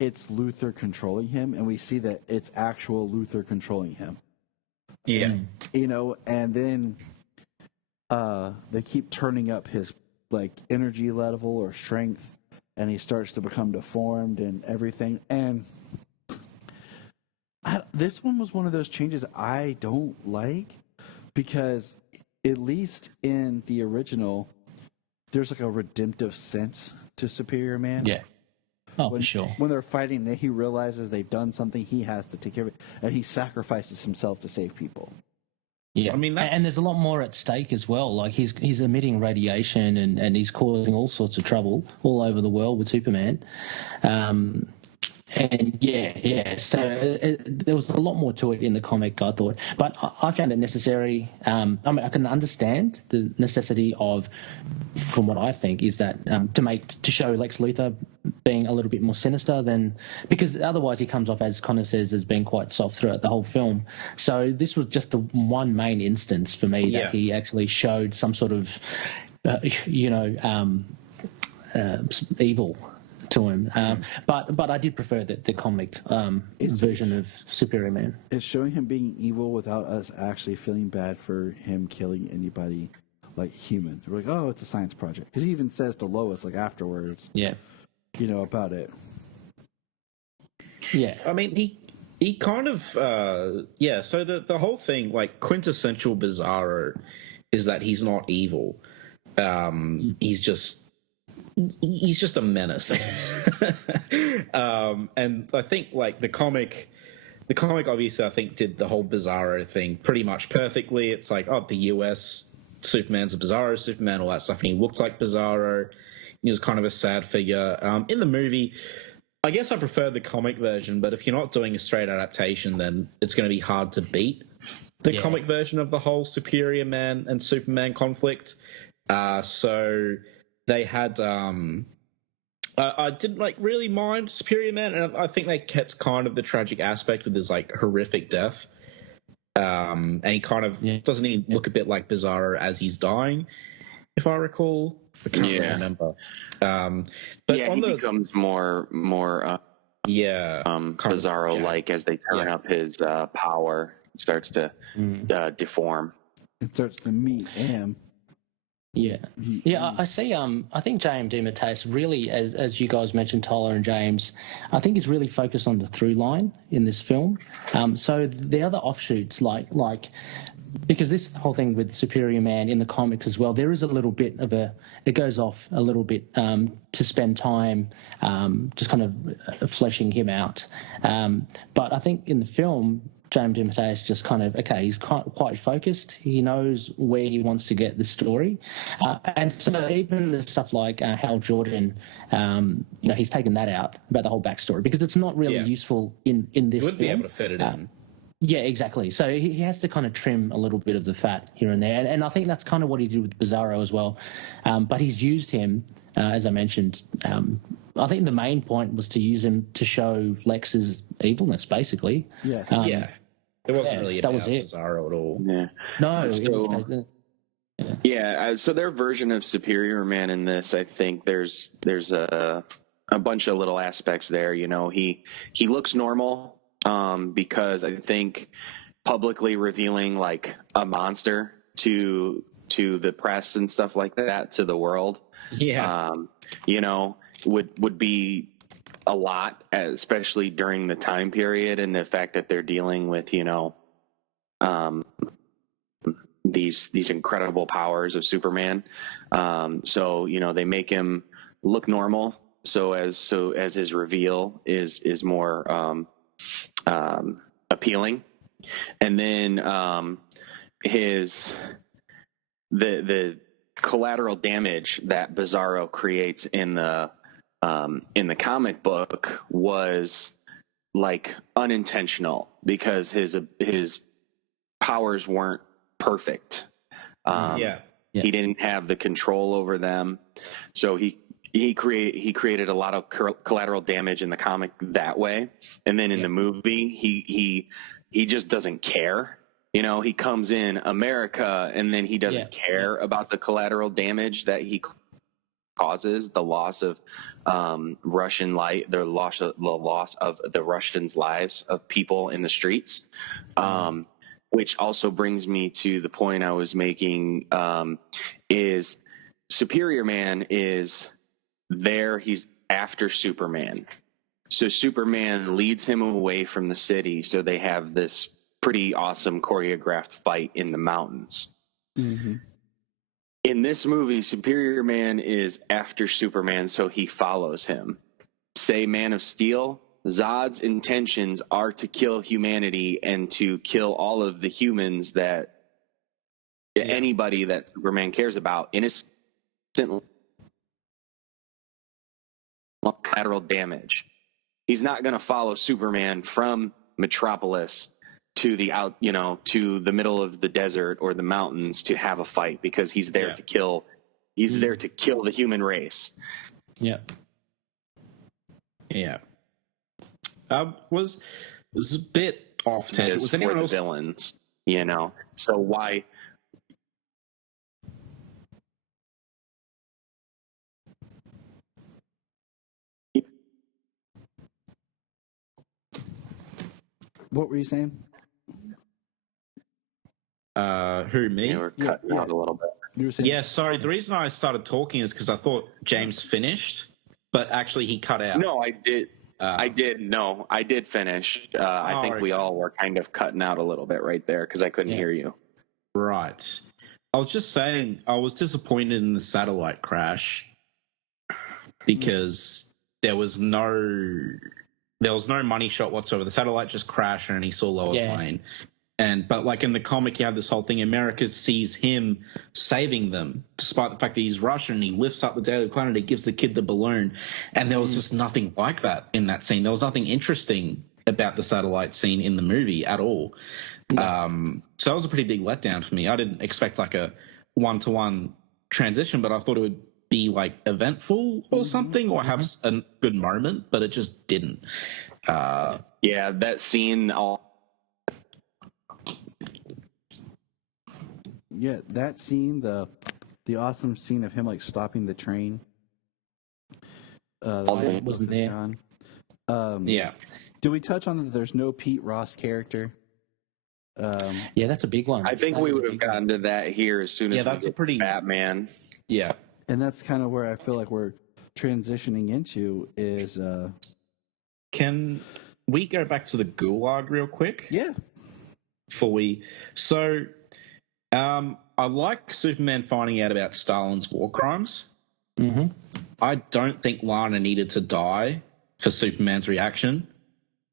it's Luther controlling him, and we see that it's actual Luther controlling him. Yeah. And then they keep turning up his, like, energy level or strength, and he starts to become deformed and everything. And this one was one of those changes I don't like, because at least in the original, there's like a redemptive sense to Superior Man. Yeah. Oh, for sure. When they're fighting, he realizes they've done something, he has to take care of it, and he sacrifices himself to save people. Yeah, I mean, and there's a lot more at stake as well. Like, he's emitting radiation and he's causing all sorts of trouble all over the world with Superman. And yeah. So there was a lot more to it in the comic, I thought, but I found it necessary. I mean, I can understand the necessity of, from what I think, is that to show Lex Luthor being a little bit more sinister than, because otherwise he comes off, as Connor says, as being quite soft throughout the whole film. So this was just the one main instance for me that he actually showed some sort of, evil to him. But I did prefer the comic version of Superior Man. It's showing him being evil without us actually feeling bad for him killing anybody, like, human. We're like, oh, it's a science project. Because he even says to Lois, like, afterwards, about it. Yeah. I mean, he kind of, so the whole thing, like, quintessential Bizarro is that he's not evil. He's just a menace. And I think, like, the comic obviously, I think, did the whole Bizarro thing pretty much perfectly. It's like, the US Superman's a Bizarro Superman, all that stuff, and he looked like Bizarro. He was kind of a sad figure. In the movie, I guess I prefer the comic version, but if you're not doing a straight adaptation, then it's going to be hard to beat the comic version of the whole Superior Man and Superman conflict. So they had I didn't, like, really mind Superior Man, and I think they kept kind of the tragic aspect with his, like, horrific death. And he kind of doesn't he look a bit like Bizarro as he's dying, if I recall. I can't really remember. But he becomes more Bizarro-like as they turn up his power. It starts to deform. It starts to meet him. I see. I think J.M. DeMatteis really, as you guys mentioned, Tyler and James, I think he's really focused on the through line in this film. So the other offshoots, like because this whole thing with Superior Man in the comics as well, there is a little bit of it goes off a little bit to spend time just kind of fleshing him out. But I think in the film, James DeMatteis just kind of, he's quite focused. He knows where he wants to get the story. And so even the stuff like Hal Jordan, he's taken that out about the whole backstory because it's not really useful in this film. You wouldn't be able to fit it in. Yeah, exactly. So he has to kind of trim a little bit of the fat here and there. And I think that's kind of what he did with Bizarro as well. But he's used him, as I mentioned. I think the main point was to use him to show Lex's evilness, basically. Yes. It wasn't really about Bizarro at all. Yeah. No. So their version of Superior Man in this, I think there's a bunch of little aspects there. He looks normal because I think publicly revealing, like, a monster to the press and stuff like that, to the world, would be a lot, especially during the time period and the fact that they're dealing with, these incredible powers of Superman. So they make him look normal. So as his reveal is more appealing, and then the collateral damage that Bizarro creates in the comic book was like unintentional because his powers weren't perfect. He didn't have the control over them, so he created a lot of collateral damage in the comic that way, and then in the movie he just doesn't care. He comes in America and then he doesn't care about the collateral damage that he causes, the loss of Russian life, the loss of the Russians' lives of people in the streets. Which also brings me to the point I was making, is Superior Man is there. He's after Superman. So Superman leads him away from the city. So they have this pretty awesome choreographed fight in the mountains. Mm-hmm. In this movie, Superior Man is after Superman, so he follows him. Say Man of Steel, Zod's intentions are to kill humanity and to kill all of the humans that anybody that Superman cares about innocently. Collateral damage. He's not going to follow Superman from Metropolis to the middle of the desert or the mountains to have a fight, because he's there to kill. He's there to kill the human race. Yeah. Was a bit off tangent. Was anyone else? Villains, So why? What were you saying? Who, me? You were cutting out a little bit. You were saying, sorry. The reason I started talking is because I thought James finished, but actually he cut out. No, I did. No, I did finish. I think we all were kind of cutting out a little bit right there because I couldn't hear you. Right. I was just saying I was disappointed in the satellite crash because there was no money shot whatsoever. The satellite just crashed and he saw Lois Lane. But like in the comic, you have this whole thing. America sees him saving them, despite the fact that he's Russian. He lifts up the Daily Planet. He gives the kid the balloon, and there was just nothing like that in that scene. There was nothing interesting about the satellite scene in the movie at all. So that was a pretty big letdown for me. I didn't expect like a one-to-one transition, but I thought it would be like eventful or something, or have a good moment, but it just didn't. That scene Yeah, that scene, the awesome scene of him like stopping the train. Wasn't there. Did we touch on that there's no Pete Ross character? That's a big one. I think we would have gotten to that here as soon as that's a pretty Batman. Yeah. And that's kind of where I feel like we're transitioning into is Can we go back to the Gulag real quick? Yeah. I like Superman finding out about Stalin's war crimes. Mm-hmm. I don't think Lana needed to die for Superman's reaction.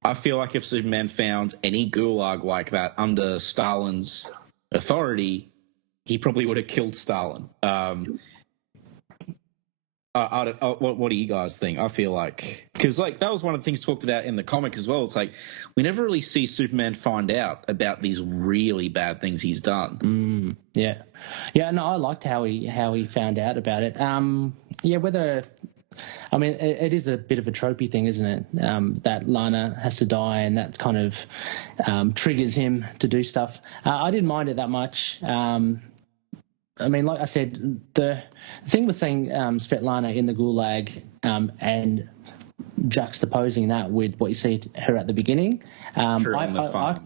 I feel like if Superman found any Gulag like that under Stalin's authority, he probably would have killed Stalin. What do you guys think? I feel like, because like that was one of the things talked about in the comic as well. It's like we never really see Superman find out about these really bad things he's done. No, I liked how he found out about it. It is a bit of a tropey thing, isn't it? That Lana has to die, and that kind of triggers him to do stuff. I didn't mind it that much. Like I said, the thing with saying Svetlana in the Gulag and juxtaposing that with what you see her at the beginning, I found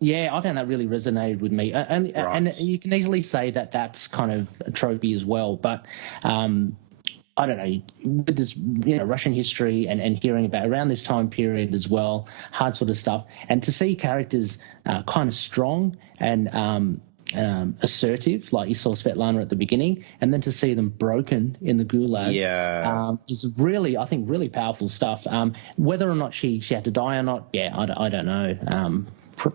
that really resonated with me. And you can easily say that that's kind of a tropey as well, but I don't know, with this Russian history and hearing about around this time period as well, hard sort of stuff, and to see characters kind of strong and assertive, like you saw Svetlana at the beginning, and then to see them broken in the gulag is really, I think, really powerful stuff. Whether or not she had to die or not, I don't know.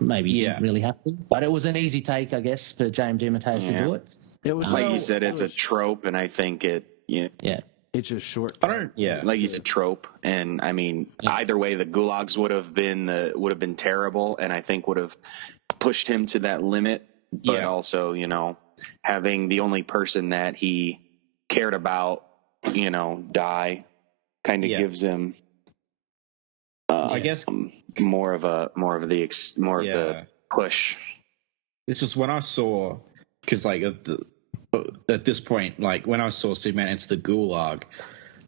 Maybe didn't really have to, but it was an easy take, I guess, for James DeMatteis to do it. It was like you said, it's a trope, and I think it's just short. Like you said, trope, and I mean, either way, the gulags would have been terrible, and I think would have pushed him to that limit. But also, having the only person that he cared about, die, kind of gives him, I guess, more of the push. It's just when I saw, because like at this point, like when I saw Superman enter the gulag,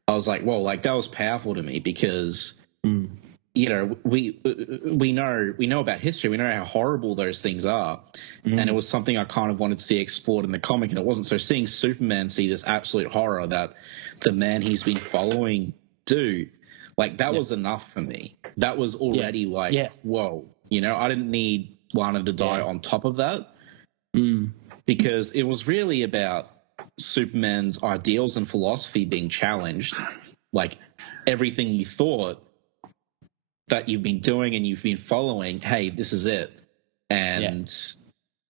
I was like, whoa, like that was powerful to me because. We know about history. We know how horrible those things are, and it was something I kind of wanted to see explored in the comic, and it wasn't. So seeing Superman see this absolute horror that the man he's been following do, like that was enough for me. That was already whoa, I didn't need Lana to die on top of that, because it was really about Superman's ideals and philosophy being challenged, like everything you thought that you've been doing and you've been following, hey, this is it. And,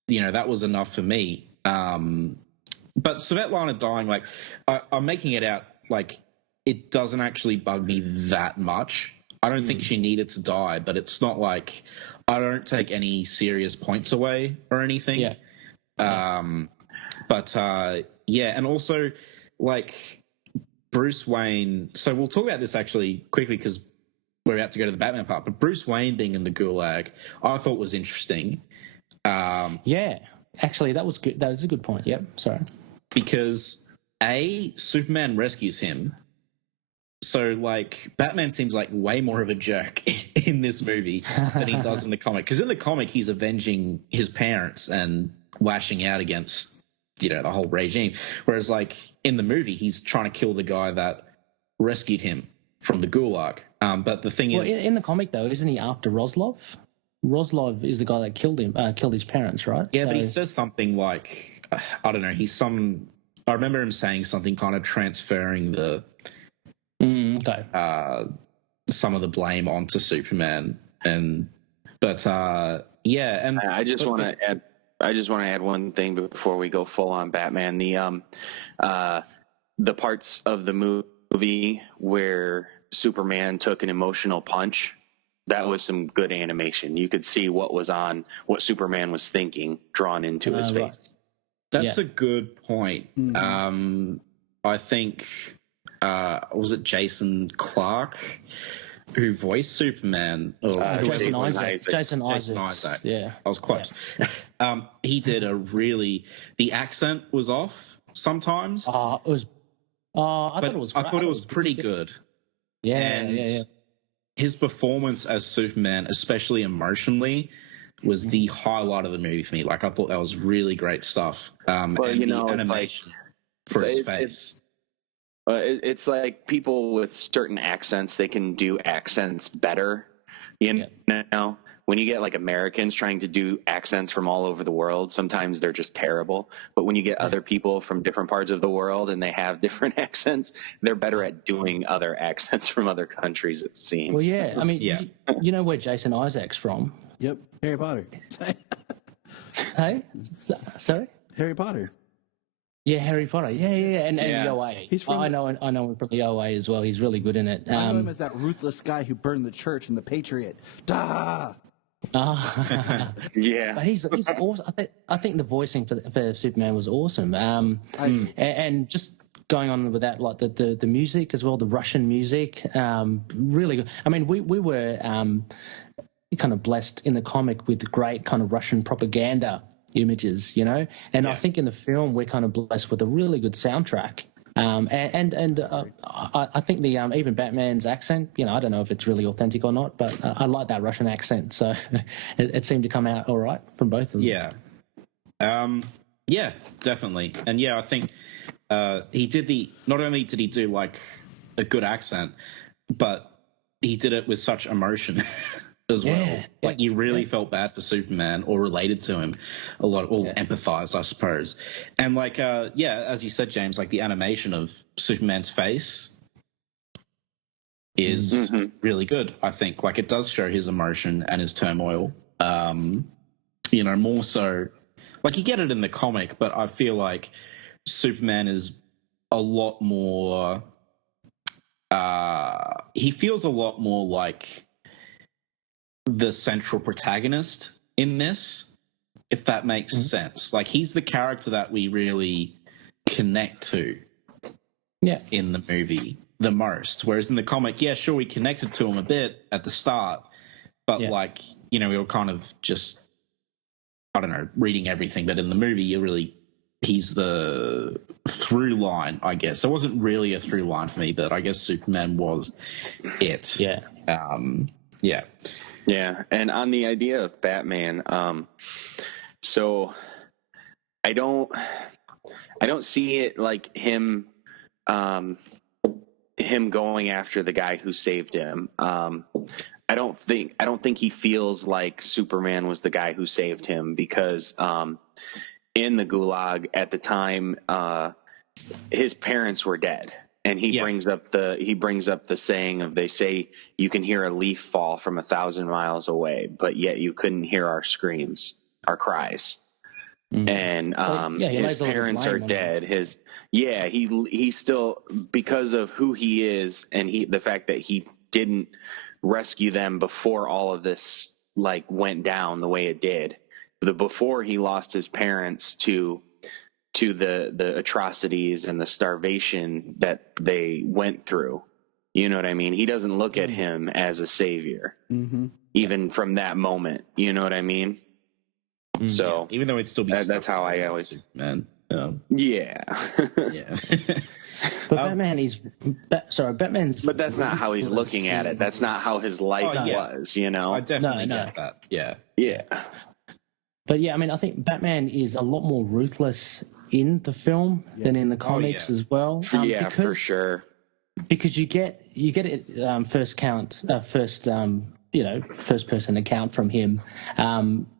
that was enough for me. But Svetlana dying, like, I'm making it out, like, it doesn't actually bug me that much. I don't think she needed to die, but it's not like I don't take any serious points away or anything. And also, like, Bruce Wayne, so we'll talk about this actually quickly because we're about to go to the Batman part, but Bruce Wayne being in the gulag, I thought was interesting. Actually, that was good. That was a good point. Yep, sorry. Because Superman rescues him, so like Batman seems like way more of a jerk in this movie than he does in the comic. Because in the comic, he's avenging his parents and lashing out against the whole regime, whereas like in the movie, he's trying to kill the guy that rescued him from the gulag. But the thing is, in the comic though, isn't he after Roslov? Roslov is the guy that killed his parents, right? Yeah, but he says something like, I don't know. I remember him saying something kind of transferring the some of the blame onto Superman, and I just want to add one thing before we go full on Batman. The parts of the movie where Superman took an emotional punch, that was some good animation. You could see what Superman was thinking drawn into his face. That's a good point. I think was it Jason Clarke who voiced Superman? Jason Isaac. Yeah, I was close. He did the accent was off sometimes. I thought it was pretty good. Yeah. His performance as Superman, especially emotionally, was the highlight of the movie for me. Like, I thought that was really great stuff. And the animation for his face. It's like people with certain accents, they can do accents better. When you get like Americans trying to do accents from all over the world, sometimes they're just terrible. But when you get other people from different parts of the world and they have different accents, they're better at doing other accents from other countries, it seems. Well, yeah. I mean, you know where Jason Isaac's from? Yep, Harry Potter. Hey? Sorry? Harry Potter. Yeah, Harry Potter. Yeah. And the OA. I know him from the OA as well. He's really good in it. I know him as that ruthless guy who burned the church and the Patriot. Da! Yeah, but he's awesome. I think the voicing for Superman was awesome. And just going on with that, like the music as well, the Russian music, really good. I mean, we were kind of blessed in the comic with great kind of Russian propaganda images, and I think in the film we're kind of blessed with a really good soundtrack. I think the even Batman's accent, I don't know if it's really authentic or not, but I like that Russian accent, so it seemed to come out all right from both of them. Yeah, definitely. And I think he did not only did he do like a good accent, but he did it with such emotion as well. Yeah. Like you really felt bad for Superman or related to him a lot, or empathized, I suppose. And like, as you said, James, like the animation of Superman's face is really good, I think. Like it does show his emotion and his turmoil. More so, like you get it in the comic, but I feel like Superman is a lot more, he feels a lot more like the central protagonist in this, if that makes sense. Like he's the character that we really connect to in the movie the most, whereas in the comic, sure, we connected to him a bit at the start, but like, we were kind of just, I don't know, reading everything. But in the movie, he's the through line, I guess. There wasn't really a through line for me, but I guess Superman was it. Yeah, and on the idea of Batman, so I don't see it like him going after the guy who saved him. I don't think he feels like Superman was the guy who saved him, because in the Gulag at the time, his parents were dead. And he brings up the saying of, they say you can hear a leaf fall from 1,000 miles away, but yet you couldn't hear our screams, our cries. And his parents are dead. He still, because of who he is, and the fact that he didn't rescue them before all of this like went down the way it did. Before he lost his parents to the atrocities and the starvation that they went through. You know what I mean? He doesn't look at him as a savior, even from that moment. You know what I mean? So even though it'd still be that's how I always Superman. But Batman's. But that's not how he's looking at it. That's not how his life was. You know? I definitely get that. Yeah. But I mean, I think Batman is a lot more ruthless in the film than in the comics as well. For sure. Because you get it first person account from him,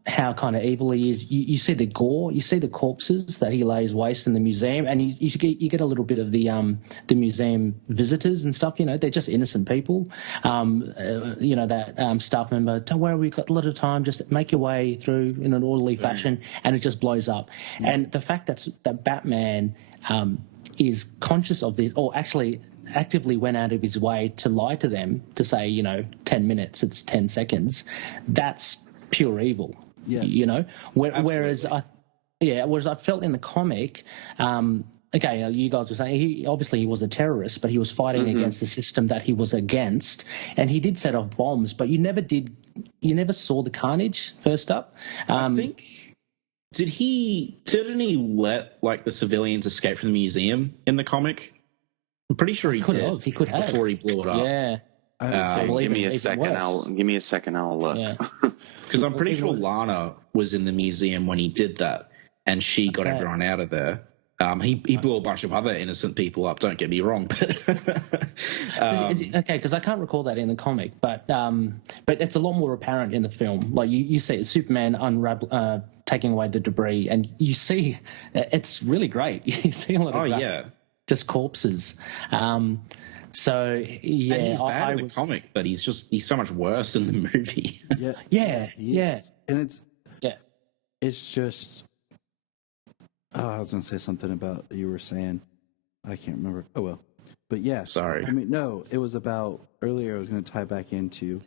how kind of evil he is. You see the gore, you see the corpses that he lays waste in the museum, and you get a little bit of the museum visitors and stuff. They're just innocent people. That staff member, don't worry, we've got a lot of time. Just make your way through in an orderly fashion, and it just blows up. And the fact that Batman is conscious of this, or actually actively went out of his way to lie to them, to say, 10 minutes, it's 10 seconds, that's pure evil. Whereas I felt in the comic, you guys were saying he was a terrorist, but he was fighting against the system that he was against, and he did set off bombs, but you never saw the carnage first up. I think, didn't he let like the civilians escape from the museum in the comic? I'm pretty sure he did. He could have before he blew it up. Yeah. Give me a second. I'll look. Because I'm pretty sure Lana was in the museum when he did that, and she got everyone out of there. He blew a bunch of other innocent people up. Don't get me wrong, because I can't recall that in the comic, but it's a lot more apparent in the film. Like you see Superman taking away the debris, and you see it's really great. You see a lot of just corpses. And he's bad in the comic, but he's so much worse in the movie. And it's just. Oh, I was going to say something about you were saying. I can't remember. Oh, well. But yeah. Sorry. I mean, no, it was about earlier. I was going to tie back into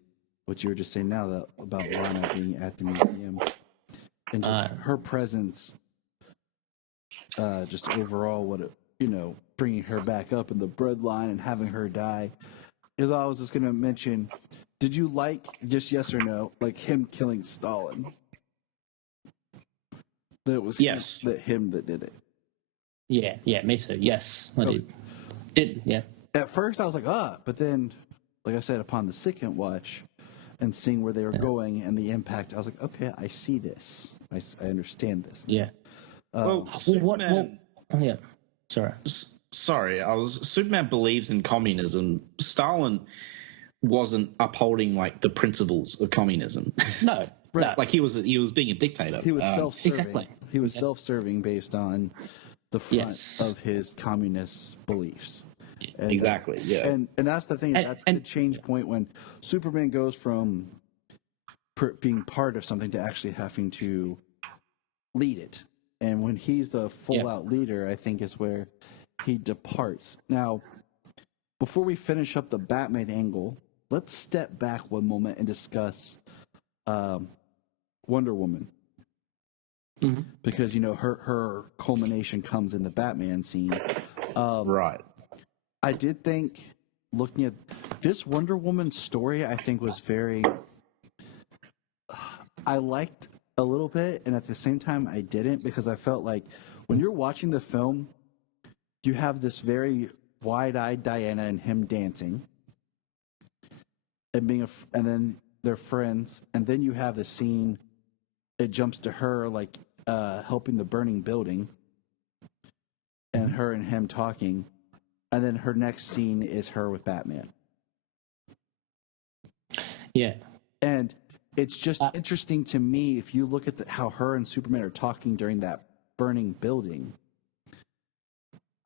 what you were just saying now about Lana being at the museum and just her presence, just overall, bringing her back up in the bloodline and having her die. Because I was just going to mention, did you like, just yes or no, like him killing Stalin? That it was him that did it. Yeah, me too. Yes, I did. At first, I was like, but then, like I said, upon the second watch and seeing where they were going and the impact, I was like, okay, I see this. I understand this. Yeah. Superman. Sorry. Superman believes in communism. Stalin wasn't upholding like the principles of communism. No, Right. no. Like he was being a dictator. He was self-serving. Exactly. He was self-serving based on the front Yes. of his communist beliefs. And, Exactly, yeah. And that's the thing. That's the change point when Superman goes from being part of something to actually having to lead it. And when he's the full-out leader, I think is where he departs. Now, before we finish up the Batman angle, let's step back one moment and discuss Wonder Woman. Mm-hmm. Because, you know, her culmination comes in the Batman scene. Right. I did think, looking at this Wonder Woman story, I think was very... I liked a little bit, and at the same time I didn't, because I felt like when you're watching the film, you have this very wide-eyed Diana and him dancing, and and then they're friends, and then you have the scene, it jumps to her like helping the burning building, and her and him talking, and then her next scene is her with Batman. Yeah. And it's just interesting to me if you look at how her and Superman are talking during that burning building.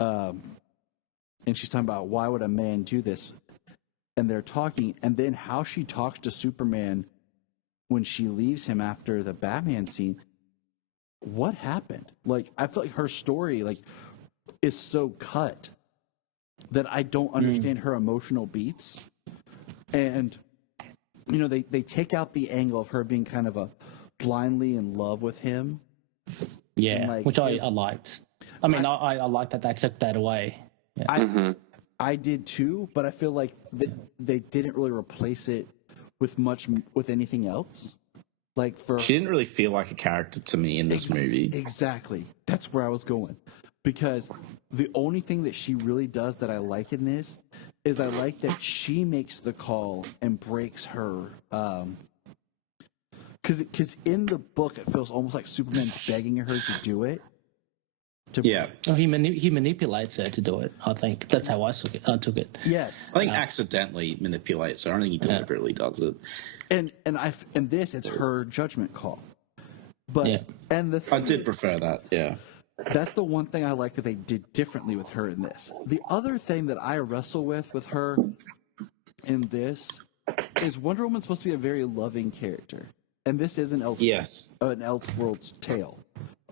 And she's talking about, why would a man do this? And they're talking, and then how she talks to Superman when she leaves him after the Batman scene. What happened? Like, I feel like her story is so cut that I don't understand her emotional beats. And you know, they take out the angle of her being kind of a blindly in love with him. Yeah, which I liked. I mean, I like that they took that away. Yeah. I did too, but I feel like they didn't really replace it with anything else. Like she didn't really feel like a character to me in this movie. Exactly. That's where I was going. Because the only thing that she really does that I like in this is I like that she makes the call and breaks her. Because in the book, it feels almost like Superman's begging her to do it. Oh, he manipulates her to do it. I think that's how I took it. Yes, I think accidentally manipulates her. I don't think he deliberately does it. And this, it's her judgment call. But and I did prefer that. Yeah. That's the one thing I like that they did differently with her in this. The other thing that I wrestle with her in this is Wonder Woman's supposed to be a very loving character. And this is an Elseworlds tale.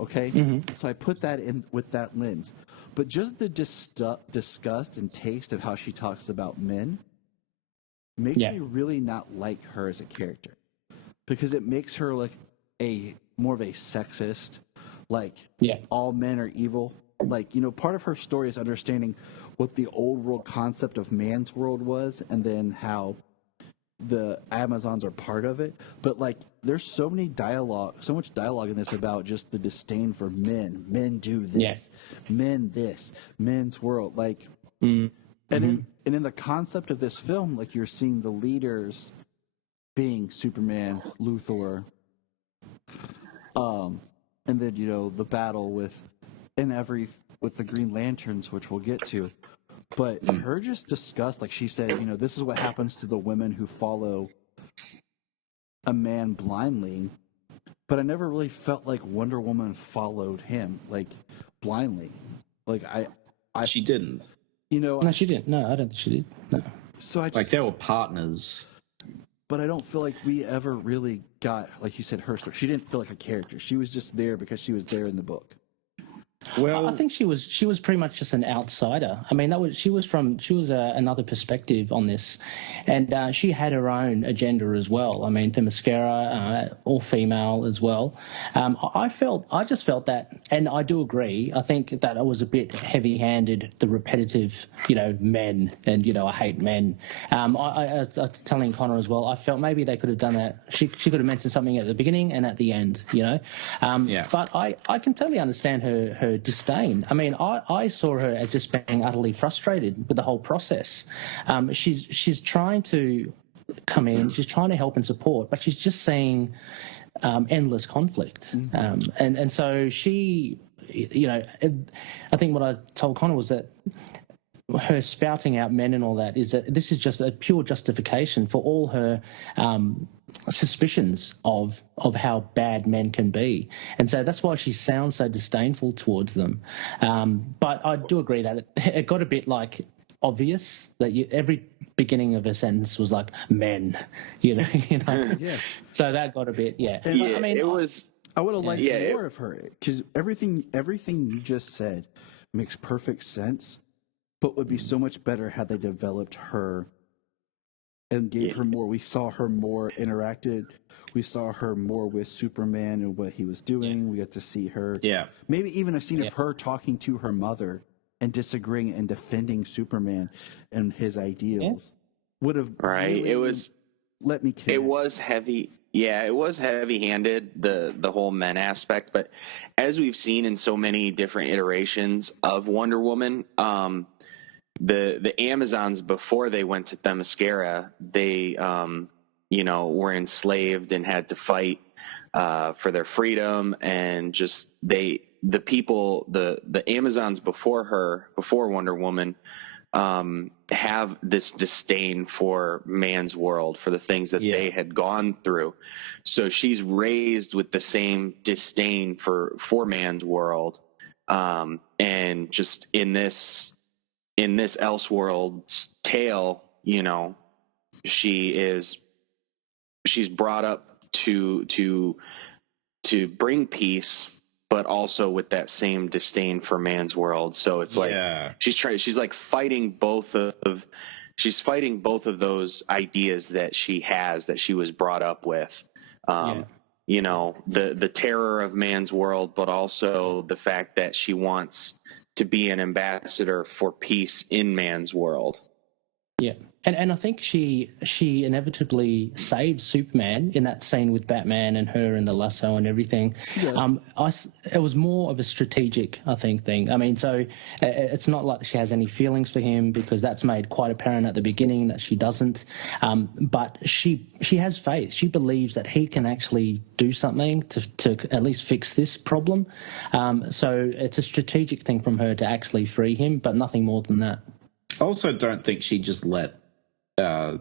Okay? Mm-hmm. So I put that in with that lens. But just the disgust and taste of how she talks about men makes me really not like her as a character. Because it makes her like more of a sexist, all men are evil. Like, you know, part of her story is understanding what the old world concept of man's world was, and then how the Amazons are part of it. But like, there's so much dialogue in this about just the disdain for men. Men do this, men's world. Like, and in the concept of this film, like, you're seeing the leaders being Superman, Luthor, and then, you know, the battle with the Green Lanterns, which we'll get to. But her just disgust, like she said, you know, this is what happens to the women who follow a man blindly. But I never really felt like Wonder Woman followed him, like, blindly. Like, she didn't. You know, no, she didn't. No, I don't think she did. No. So I just, like, they were partners. But I don't feel like we ever really got, like you said, her story. She didn't feel like a character. She was just there because she was there in the book. Well, I think she was pretty much just an outsider. I mean, she was another perspective on this, and she had her own agenda as well. I mean, Themyscira, all female as well. I just felt that, and I do agree. I think that it was a bit heavy-handed, the repetitive, you know, men, and, you know, I hate men. I was telling Connor as well. I felt maybe they could have done that. She could have mentioned something at the beginning and at the end, you know. But I can totally understand her disdain. I mean, I saw her as just being utterly frustrated with the whole process. She's trying to come in, she's trying to help and support, but she's just seeing endless conflict. And so she, you know, I think what I told Connor was that her spouting out men and all that is that this is just a pure justification for all her suspicions of how bad men can be, and so that's why she sounds so disdainful towards them. But I do agree that it got a bit like obvious that every beginning of a sentence was like men, you know. Yeah. So that got a bit, yeah. And Yeah, I mean, it was. I would have liked Yeah, more of her, because everything you just said makes perfect sense, but would be so much better had they developed her and gave her more. We saw her more interacted. We saw her more with Superman and what he was doing. We got to see her. Yeah. Maybe even a scene of her talking to her mother and disagreeing and defending Superman and his ideals would have Right. really It was. let me connect. It was heavy. Yeah, it was heavy-handed, the whole men aspect. But as we've seen in so many different iterations of Wonder Woman, the Amazons before they went to Themyscira, they were enslaved and had to fight for their freedom, and just the Amazons before Wonder Woman have this disdain for man's world, for the things that they had gone through. So she's raised with the same disdain for man's world. And just in this Elseworlds tale, she's brought up to bring peace, but also with that same disdain for man's world. So it's like she's like fighting both of those ideas that she was brought up with. The terror of man's world, but also the fact that she wants to be an ambassador for peace in man's world. Yeah, and I think she inevitably saved Superman in that scene with Batman and her and the lasso and everything. Yeah. It was more of a strategic, I think, thing. I mean, so it's not like she has any feelings for him, because that's made quite apparent at the beginning that she doesn't. But she has faith. She believes that he can actually do something to at least fix this problem. So it's a strategic thing from her to actually free him, but nothing more than that. I also don't think she just let, a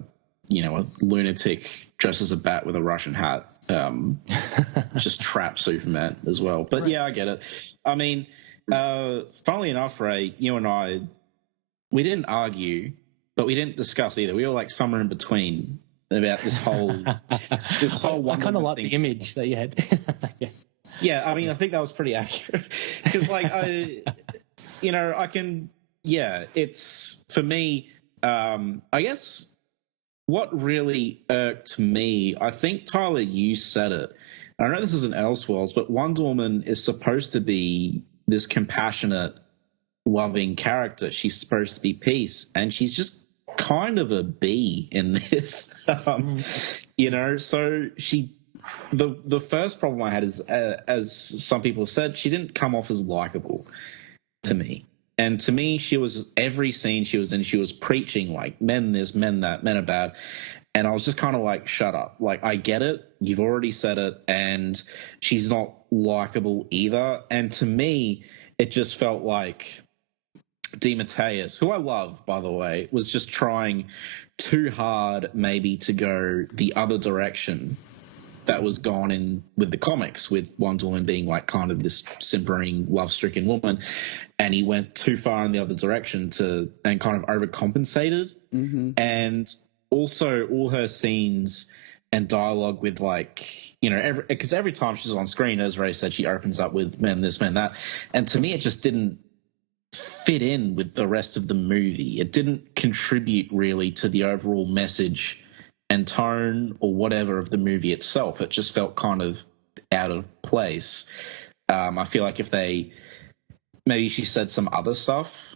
lunatic dressed as a bat with a Russian hat just trap Superman as well. But yeah, I get it. I mean, funnily enough, Ray, you and I, we didn't argue, but we didn't discuss either. We were like somewhere in between about this whole I kind of like the image that you had. Yeah, I mean, I think that was pretty accurate, because it's, for me, I guess what really irked me, I think, Tyler, you said it. I know this is an Elseworlds, but Wonder Woman is supposed to be this compassionate, loving character. She's supposed to be peace, and she's just kind of a bee in this. So the first problem I had is, as some people have said, she didn't come off as likable to me. And to me, she was, every scene she was in, she was preaching like, men this, men that, men are bad. And I was just kind of like, shut up. Like, I get it. You've already said it. And she's not likable either. And to me, it just felt like DeMatteis, who I love, by the way, was just trying too hard maybe to go the other direction that was gone in with the comics, with Wonder Woman being like kind of this simpering, love-stricken woman, and he went too far in the other direction and kind of overcompensated. Mm-hmm. And also all her scenes and dialogue with, like, because every time she's on screen, as Ray said, she opens up with men this, men that, and to me it just didn't fit in with the rest of the movie. It didn't contribute really to the overall message and tone or whatever of the movie itself. It just felt kind of out of place. I feel like if maybe she said some other stuff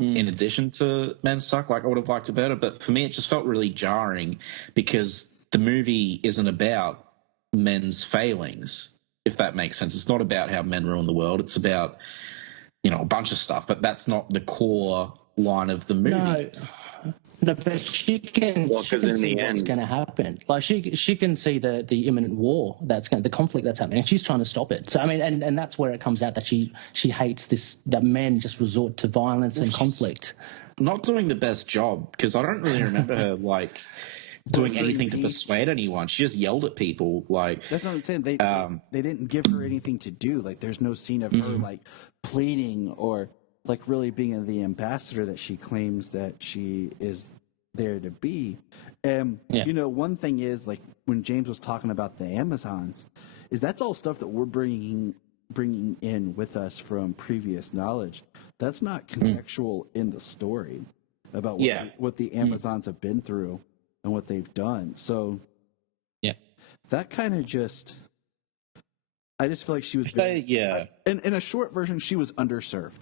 in addition to Men Suck, like, I would have liked it better. But for me, it just felt really jarring, because the movie isn't about men's failings, if that makes sense. It's not about how men ruin the world. It's about, a bunch of stuff, but that's not the core line of the movie. No, but she can. Well, She 'cause can in see the what's end- going to happen. Like she can see the imminent war the conflict that's happening, and she's trying to stop it. So I mean, and that's where it comes out that she hates that men just resort to violence and conflict. Not doing the best job, because I don't really remember her like doing anything to persuade anyone. She just yelled at people. Like That's what I'm saying. They didn't give her anything to do. Like, there's no scene of her like pleading or like really being the ambassador that she claims that she is there to be. You know, one thing is, like, when James was talking about the Amazons, is that's all stuff that we're bringing in with us from previous knowledge. That's not contextual in the story about what the Amazons have been through and what they've done. So that kind of just, I just feel like she was in a short version, she was underserved.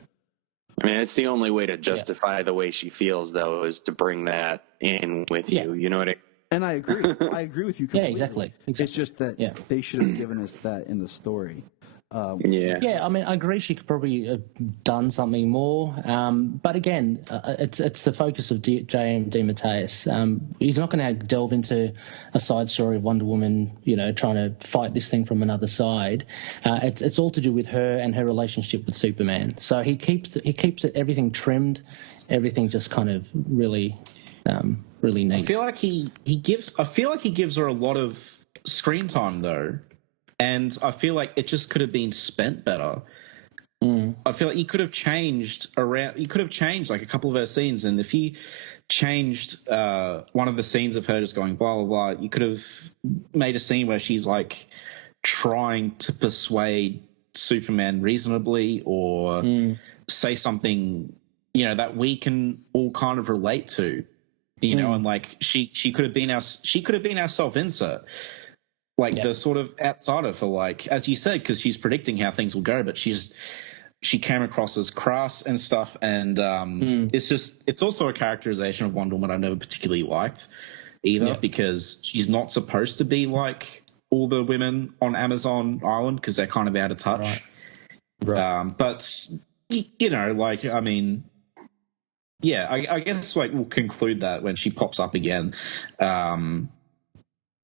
I mean, it's the only way to justify the way she feels, though, is to bring that in with you. You know what I mean? And I agree. I agree with you completely. Exactly. It's just that they should have given us that in the story. Yeah, I mean, I agree she could probably have done something more. But again, it's the focus of J.M. DeMatteis. He's not going to delve into a side story of Wonder Woman, you know, trying to fight this thing from another side. It's all to do with her and her relationship with Superman. So he keeps it everything trimmed, everything just kind of really neat. I feel like he gives her a lot of screen time though. And I feel like it just could have been spent better. I feel like you could have changed like a couple of her scenes, and if he changed one of the scenes of her just going blah blah blah, you could have made a scene where she's like trying to persuade Superman reasonably, or say something, you know, that we can all kind of relate to, you know, and like she could have been our self-insert. Like the sort of outsider for, like, as you said, because she's predicting how things will go, but she came across as crass and stuff, and it's also a characterization of Wonder Woman I never particularly liked either, because she's not supposed to be like all the women on Amazon Island because they're kind of out of touch. Right. But you know, like, I mean, I guess like we'll conclude that when she pops up again.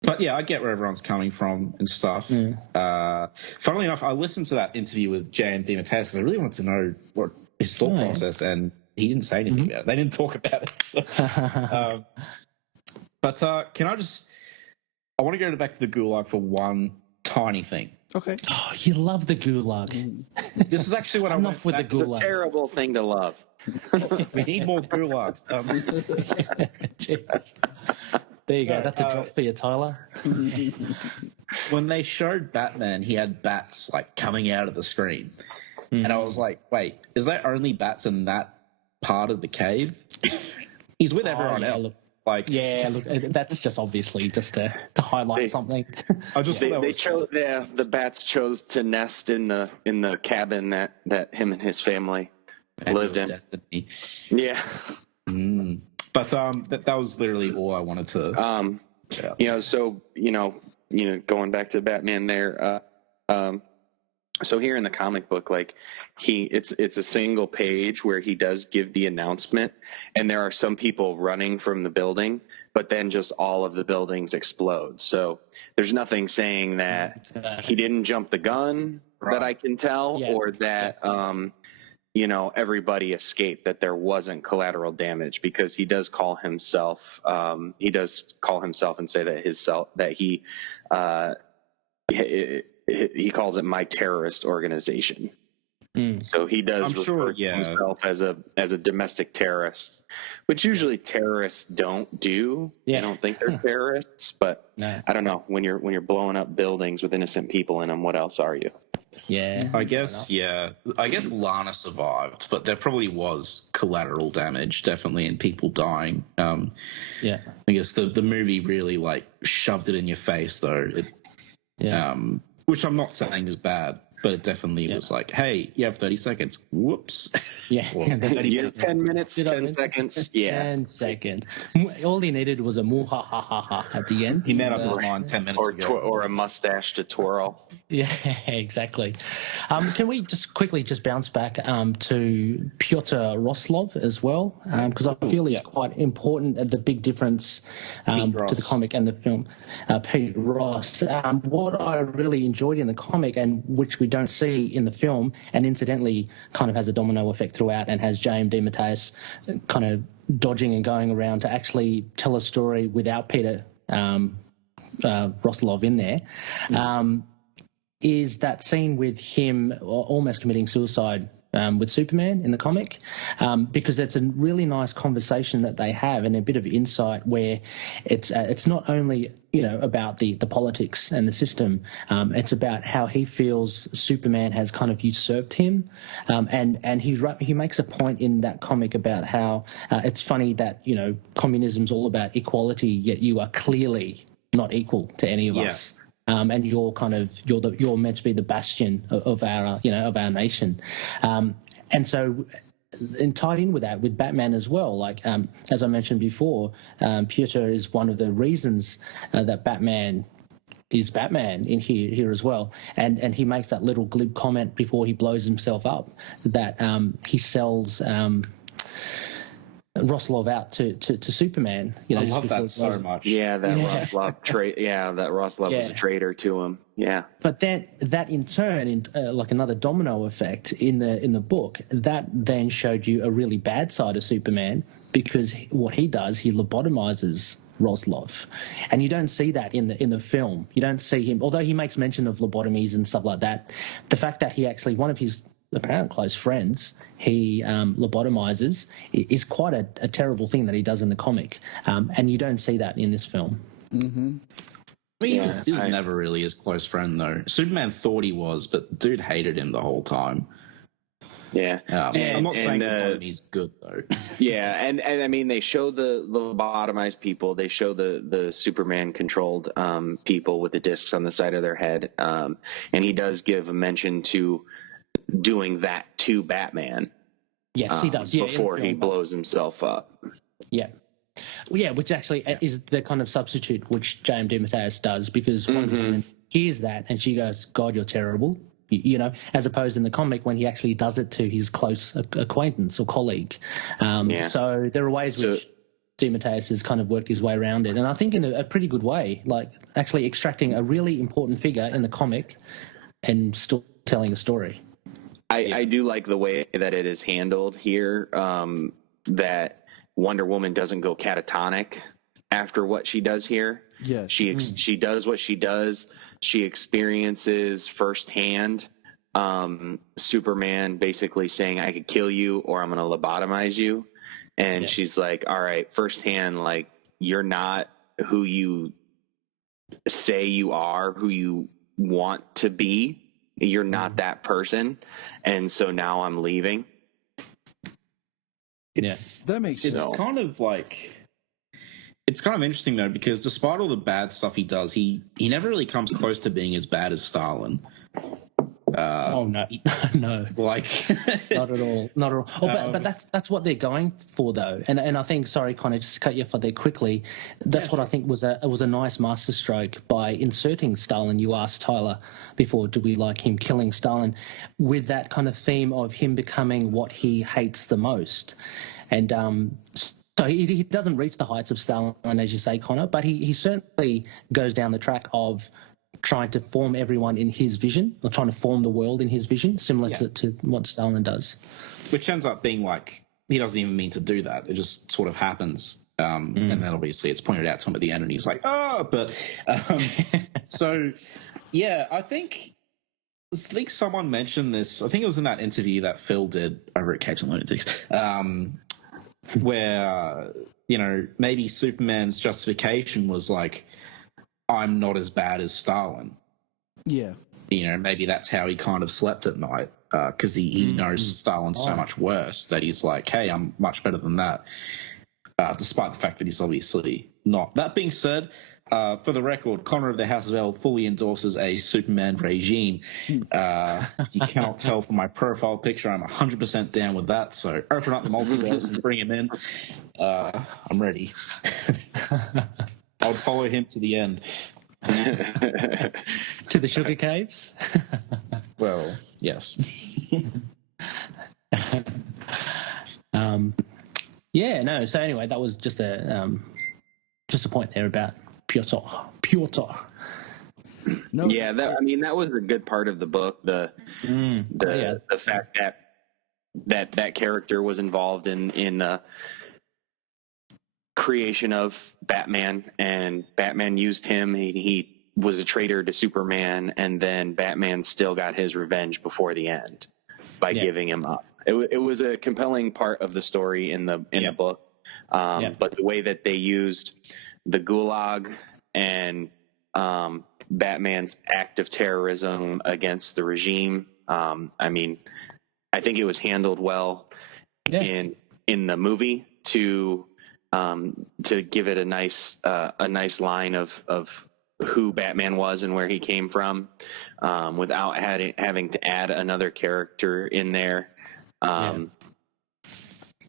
But yeah, I get where everyone's coming from and stuff. Funnily enough, I listened to that interview with J.M. DeMatteis because I really wanted to know what his thought process, and he didn't say anything about it. They didn't talk about it. So. But can I want to go back to the Gulag for one tiny thing. Okay. Oh, you love the Gulag. This is actually what Enough with the Gulag. It's a terrible thing to love. We need more Gulags. There you go. That's a drop for you, Tyler. When they showed Batman, he had bats like coming out of the screen, and I was like, "Wait, is there only bats in that part of the cave?" He's with everyone else. Look, like, look, that's just obviously just to highlight something. The bats chose to nest in the cabin that him and his family lived in. Destiny. Yeah. But that was literally all I wanted to. You know, so you know, going back to Batman there. So here in the comic book, like it's a single page where he does give the announcement, and there are some people running from the building, but then just all of the buildings explode. So there's nothing saying that he didn't jump the gun that I can tell, or that you know, everybody escaped, that there wasn't collateral damage, because he does call himself and say that he calls it my terrorist organization. So he does refer to himself as a domestic terrorist, which usually terrorists don't do. They don't think they're terrorists, but I don't know, when you're blowing up buildings with innocent people in them, what else are you? I guess Lana survived, but there probably was collateral damage, definitely, and people dying. I guess the movie really like shoved it in your face, though. Which I'm not saying is bad, but it definitely was like, hey, you have 30 seconds. Whoops. You have 10 minutes, 10 seconds. 10 seconds. All he needed was a moo-ha-ha-ha-ha at the end. He made up his mind 10 minutes ago. Or a mustache to twirl. Yeah, exactly. Can we just quickly bounce back to Pyotr Roslov as well? Because I feel he's quite important at the big difference to the comic and the film. Pete Ross. What I really enjoyed in the comic, and which we don't see in the film, and incidentally kind of has a domino effect throughout and has James DeMatteis kind of dodging and going around to actually tell a story without Peter Roslov in there. Is that scene with him almost committing suicide with Superman in the comic, because it's a really nice conversation that they have and a bit of insight where it's not only about the politics and the system, it's about how he feels Superman has kind of usurped him, and he makes a point in that comic about how it's funny that communism's all about equality, yet you are clearly not equal to any of us. And you're meant to be the bastion of our nation, and so and tied in with that with Batman as well. Like as I mentioned before, Pyotr is one of the reasons that Batman is Batman in here as well, and he makes that little glib comment before he blows himself up that he sells Roslov out to Superman. I love that so much. Yeah, that Roslov was a traitor to him. Yeah. But then that in turn, like another domino effect in the book, that then showed you a really bad side of Superman, because what he does, he lobotomizes Roslov, and you don't see that in the film. You don't see him, although he makes mention of lobotomies and stuff like that. The fact that he actually, one of his apparent close friends, he lobotomizes, is quite a terrible thing that he does in the comic, and you don't see that in this film. Mm-hmm. I mean, he was never really his close friend, though. Superman thought he was, but dude hated him the whole time. Yeah. I'm not saying he's good, though. Yeah, and I mean, they show the lobotomized people. They show the Superman-controlled people with the discs on the side of their head, and he does give a mention to doing that to Batman. Yes, he does. Yeah, before he blows himself up. Yeah. Yeah, which actually is the kind of substitute which James DeMatteis does, because one woman hears that and she goes, "God, you're terrible," as opposed in the comic when he actually does it to his close acquaintance or colleague. So there are ways which DeMatteis has kind of worked his way around it, and I think in a pretty good way, like actually extracting a really important figure in the comic and still telling a story. I do like the way that it is handled here, that Wonder Woman doesn't go catatonic after what she does here. Yes. She does what she does. She experiences firsthand Superman basically saying, "I could kill you or I'm going to lobotomize you." And she's like, all right, firsthand, like, you're not who you say you are, who you want to be. You're not that person, and so now I'm leaving. That makes sense. It's kind of like, it's kind of interesting though, because despite all the bad stuff he does, he never really comes close to being as bad as Stalin. No, like not at all. Oh, but that's what they're going for, though. And I think, sorry, kind of just cut you off there quickly. That's what I think was a nice masterstroke by inserting Stalin. You asked Tyler before, do we like him killing Stalin, with that kind of theme of him becoming what he hates the most, and so he doesn't reach the heights of Stalin, as you say, Connor, but he certainly goes down the track of trying to form everyone in his vision, or trying to form the world in his vision, similar to what Stalin does. Which ends up being like, he doesn't even mean to do that. It just sort of happens. And then obviously it's pointed out to him at the end and he's like, oh, but so, yeah, I think someone mentioned this. I think it was in that interview that Phil did over at Capes and Lunatics, where, maybe Superman's justification was like, I'm not as bad as Stalin. Yeah. Maybe that's how he kind of slept at night, because he knows Stalin's so much worse that he's like, hey, I'm much better than that, despite the fact that he's obviously not. That being said, for the record, Connor of the House of L fully endorses a Superman regime. You cannot tell from my profile picture. I'm 100% down with that, so open up the multiverse and bring him in. I'm ready. I would follow him to the end. To the sugar caves. Well, yes. Yeah, no. So anyway, that was just a point there about Piotr. No, Yeah, that was a good part of the book. The fact that character was involved in the creation of Batman, and Batman used him. He was a traitor to Superman, and then Batman still got his revenge before the end by giving him up. It was a compelling part of the story in the book, but the way that they used the Gulag and Batman's act of terrorism against the regime, I think it was handled well in the movie to give it a nice line of who Batman was and where he came from, without having to add another character in there.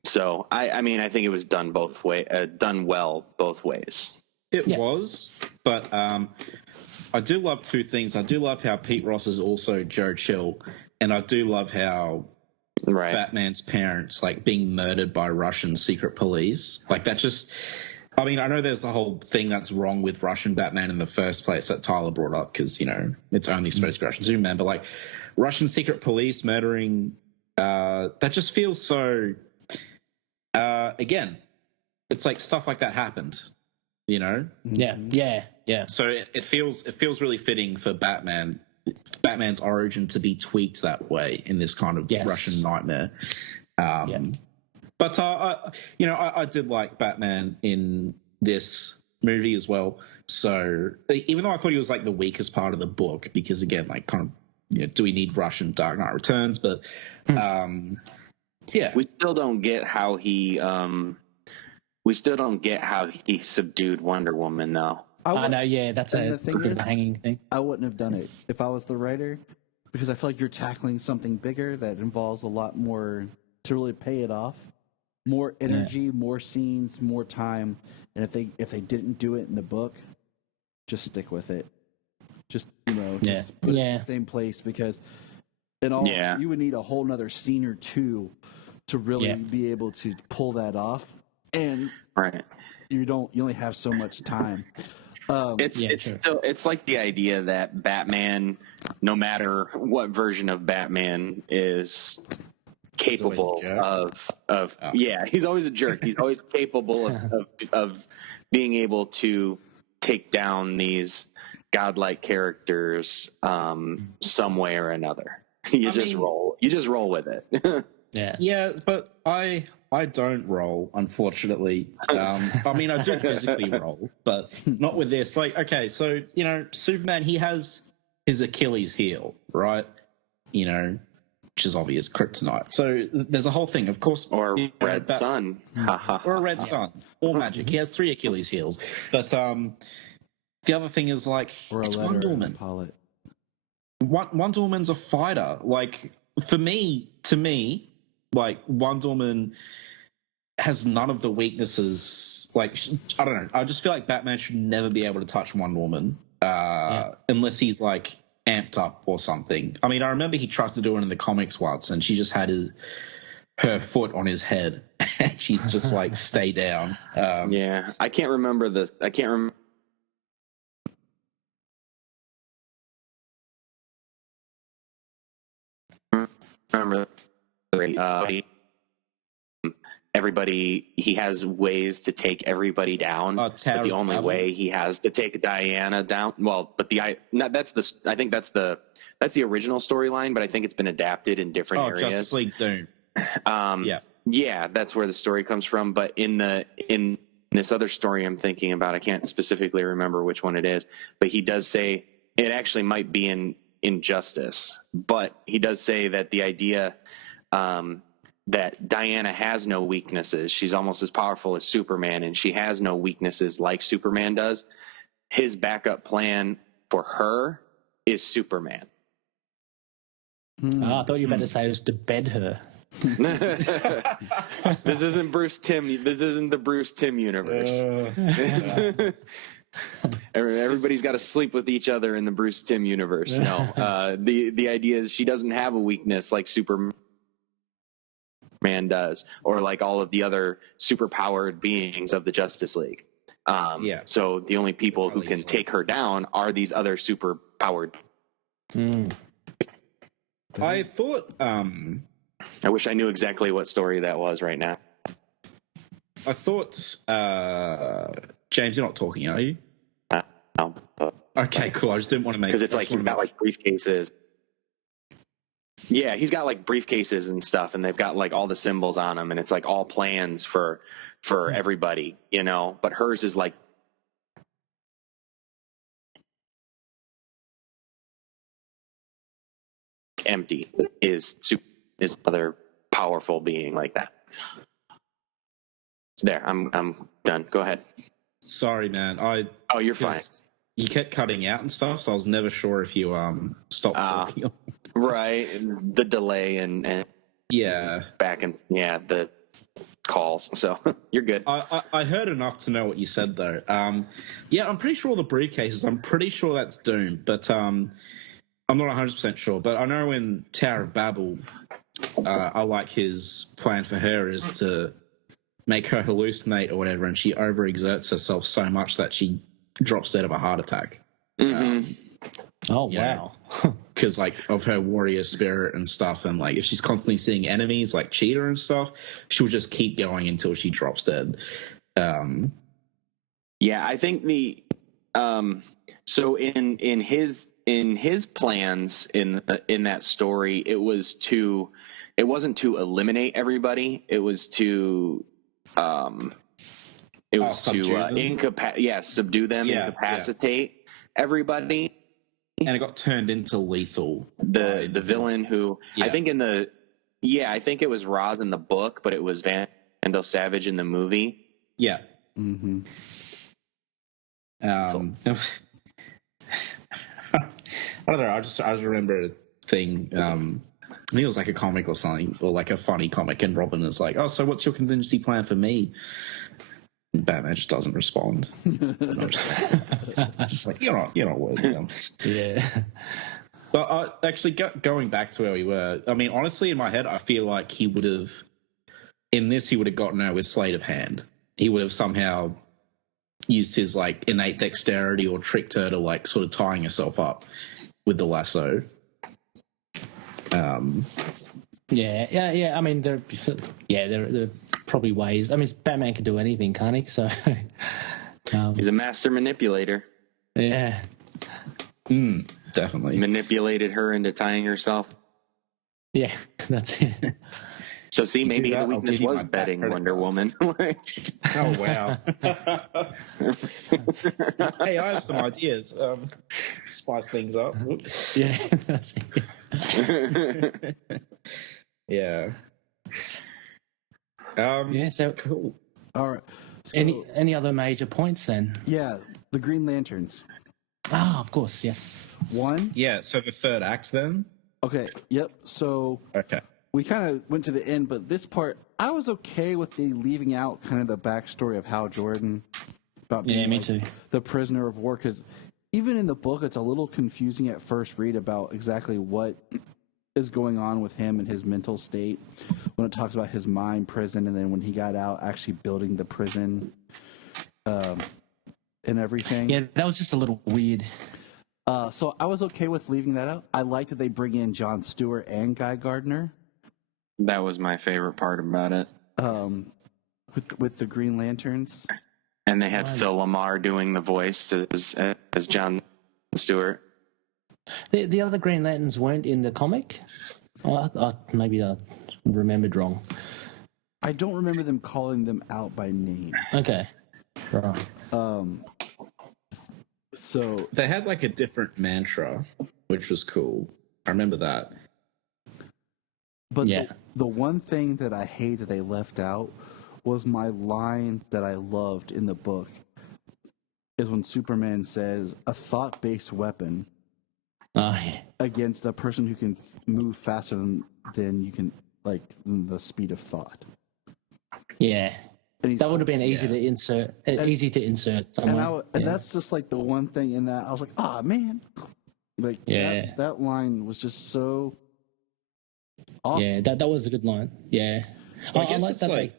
So I think it was done done well both ways. It was, but I do love two things. I do love how Pete Ross is also Joe Chill, and I do love how Batman's parents being murdered by Russian secret police. That just, I know there's the whole thing that's wrong with Russian Batman in the first place that Tyler brought up because, it's only supposed to be Russian Superman, but Russian secret police murdering, that just feels so, again, it's stuff like that happened, Yeah. So it feels really fitting for Batman's origin to be tweaked that way in this kind of Russian nightmare. But I did like Batman in this movie as well. So even though I thought he was the weakest part of the book, because again, do we need Russian Dark Knight Returns? But we still don't get how he subdued Wonder Woman, though. I know, that's a bit of a hanging thing. I wouldn't have done it if I was the writer, because I feel like you're tackling something bigger that involves a lot more to really pay it off. More energy, more scenes, more time. And if they didn't do it in the book, just stick with it. Just put it in the same place, because you would need a whole nother scene or two to really be able to pull that off. And you only have so much time. It's like the idea that Batman, no matter what version of Batman, is capable of he's always a jerk. He's always capable of being able to take down these godlike characters some way or another. You just roll with it. But I don't roll, unfortunately. I do physically roll, but not with this. Superman, he has his Achilles heel, right? Which is obvious, kryptonite. So there's a whole thing, of course. Or red sun. Or a red sun. Or magic. He has 3 Achilles heels. But the other thing is, it's Wonder Woman. Wonder Woman's a fighter. To me, Wonder Woman has none of the weaknesses. I don't know. I just feel like Batman should never be able to touch Wonder Woman unless he's amped up or something. I remember he tried to do it in the comics once, and she just had her foot on his head. She's just stay down. I can't remember this. I can't remember. Everybody, he has ways to take everybody down. But the only way he has to take Diana down, I think that's the original storyline, but I think it's been adapted in different areas. Justice League Doom. That's where the story comes from. But in this other story I'm thinking about, I can't specifically remember which one it is, but he does say it actually might be in Injustice, but he does say that the idea that Diana has no weaknesses. She's almost as powerful as Superman, and she has no weaknesses like Superman does. His backup plan for her is Superman. I thought you were about to say it was to bed her. This isn't Bruce Timm. This isn't the Bruce Timm universe. Everybody's got to sleep with each other in the Bruce Timm universe. No, the idea is she doesn't have a weakness like Superman does, or like all of the other superpowered beings of the Justice League. So the only people who can take her down are these other superpowered. I thought. I wish I knew exactly what story that was right now. I thought. James, you're not talking, are you? No. Okay, cool. I just didn't want to make because it's like he's got like briefcases. Yeah, he's got like briefcases and stuff, and they've got like all the symbols on them, and it's like all plans for everybody, you know. But hers is like empty. Is other powerful being like that. There, I'm done. Go ahead. Sorry, man. Oh, you're fine. You kept cutting out and stuff, so I was never sure if you stopped talking. Right, the delay and back and the calls. So you're good. I heard enough to know what you said though. I'm pretty sure the briefcases. I'm pretty sure that's Doom, but I'm not 100% sure. But I know in Tower of Babel, I like his plan for her is to make her hallucinate or whatever, and she overexerts herself so much that she drops dead of a heart attack. Wow. Because like of her warrior spirit and stuff, and like if she's constantly seeing enemies like Cheetah and stuff, she'll just keep going until she drops dead. I think the so in his plans in that story, it wasn't to eliminate everybody, it was to subdue them, incapacitate everybody. And it got turned into Lethal. The villain who I think I think it was Roz in the book, but it was Vandal Savage in the movie. Yeah. I don't know. I just remember a thing. I think it was like a comic or something, or like a funny comic, and Robin is like, "Oh, so what's your contingency plan for me?" And Batman just doesn't respond. Just like you're not worthy. Yeah. But actually, going back to where we were, I mean, honestly, in my head, I feel like he would have gotten her with sleight of hand. He would have somehow used his like innate dexterity or tricked her to like sort of tying herself up with the lasso. Yeah. I mean, there are probably ways. I mean, Batman can do anything, can't he? So he's a master manipulator. Yeah. Definitely manipulated her into tying herself. Yeah, that's it. So see, maybe the weakness was betting Wonder Woman. Oh wow! Hey, I have some ideas. Spice things up. Yeah, that's it. Yeah. So cool. All right. So, any other major points then? Yeah, the Green Lanterns. Of course, yes. One. Yeah. So the third act then. Okay. Yep. So. Okay. We kind of went to the end, but this part, I was okay with the leaving out kind of the backstory of Hal Jordan about being me too. The prisoner of war, because even in the book, it's a little confusing at first read about exactly what is going on with him and his mental state when it talks about his mind prison, and then when he got out, actually building the prison and everything. Yeah, that was just a little weird. So I was okay with leaving that out. I like that they bring in Jon Stewart and Guy Gardner. That was my favorite part about it. With the Green Lanterns. And they had Phil Lamar doing the voice as Jon Stewart. The other Green Lanterns weren't in the comic? Maybe I remembered wrong. I don't remember them calling them out by name. Okay. Right. So they had like a different mantra, which was cool. I remember that. But the one thing that I hate that they left out was my line that I loved in the book is when Superman says, a thought-based weapon against a person who can move faster than you can, like, the speed of thought. Yeah. And he's That would have been Yeah. easy to insert somewhere. and that's just like the one thing in that I was like, oh man, like Yeah. that line was just so awesome. Yeah, that was a good line. Yeah. Well, I guess like it's that. like.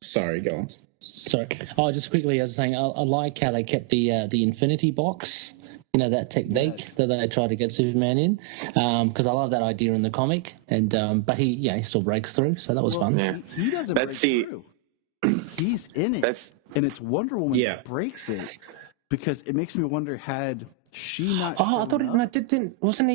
Sorry, go on. Sorry. Oh, just quickly, I was saying, I like how they kept the infinity box. You know, that technique Yes. that they try to get Superman in, because I love that idea in the comic. And but he still breaks through, so that was fun. Yeah. He doesn't That's break through. He's in it, That's- and it's Wonder Woman Yeah. that breaks it, because it makes me wonder, had she not Oh, I shown thought up- no, didn't wasn't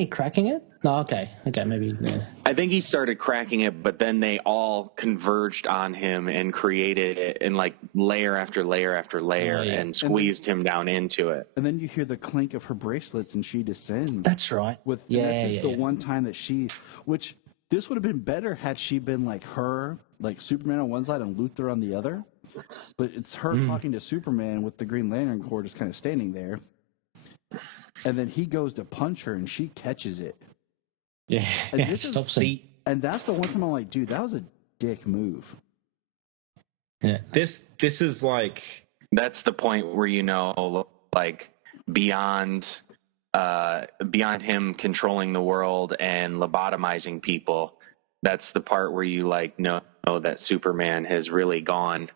he cracking it? No, okay, maybe. Yeah. I think he started cracking it, but then they all converged on him and created it in like layer after layer after layer Oh, yeah. and squeezed him down into it. and then you hear the clink of her bracelets, and she descends. That's right. And this is the one time that which this would have been better had she been like her, like Superman on one side and Luthor on the other. But it's her talking to Superman with the Green Lantern Corps just kind of standing there. And then he goes to punch her, and she catches it. Yeah, And this is- stops him. And that's the one time I'm like, dude, that was a dick move. Yeah. This is like. That's the point where, you know, like beyond him controlling the world and lobotomizing people, that's the part where you like know that Superman has really gone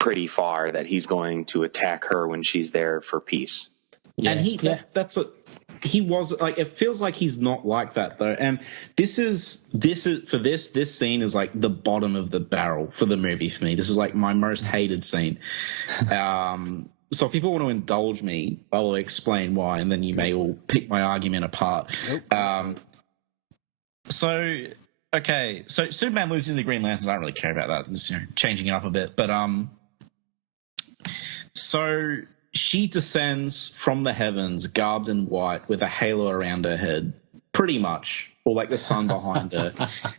pretty far, that he's going to attack her when she's there for peace. And that's what he was like. It feels like he's not like that though. And this scene is like the bottom of the barrel for the movie for me. This is like my most hated scene. So if people want to indulge me, I will explain why, and then you may all pick my argument apart. So Superman losing the Green Lanterns, I don't really care about that. It's, changing it up a bit, but so she descends from the heavens, garbed in white, with a halo around her head, pretty much, or like the sun behind her,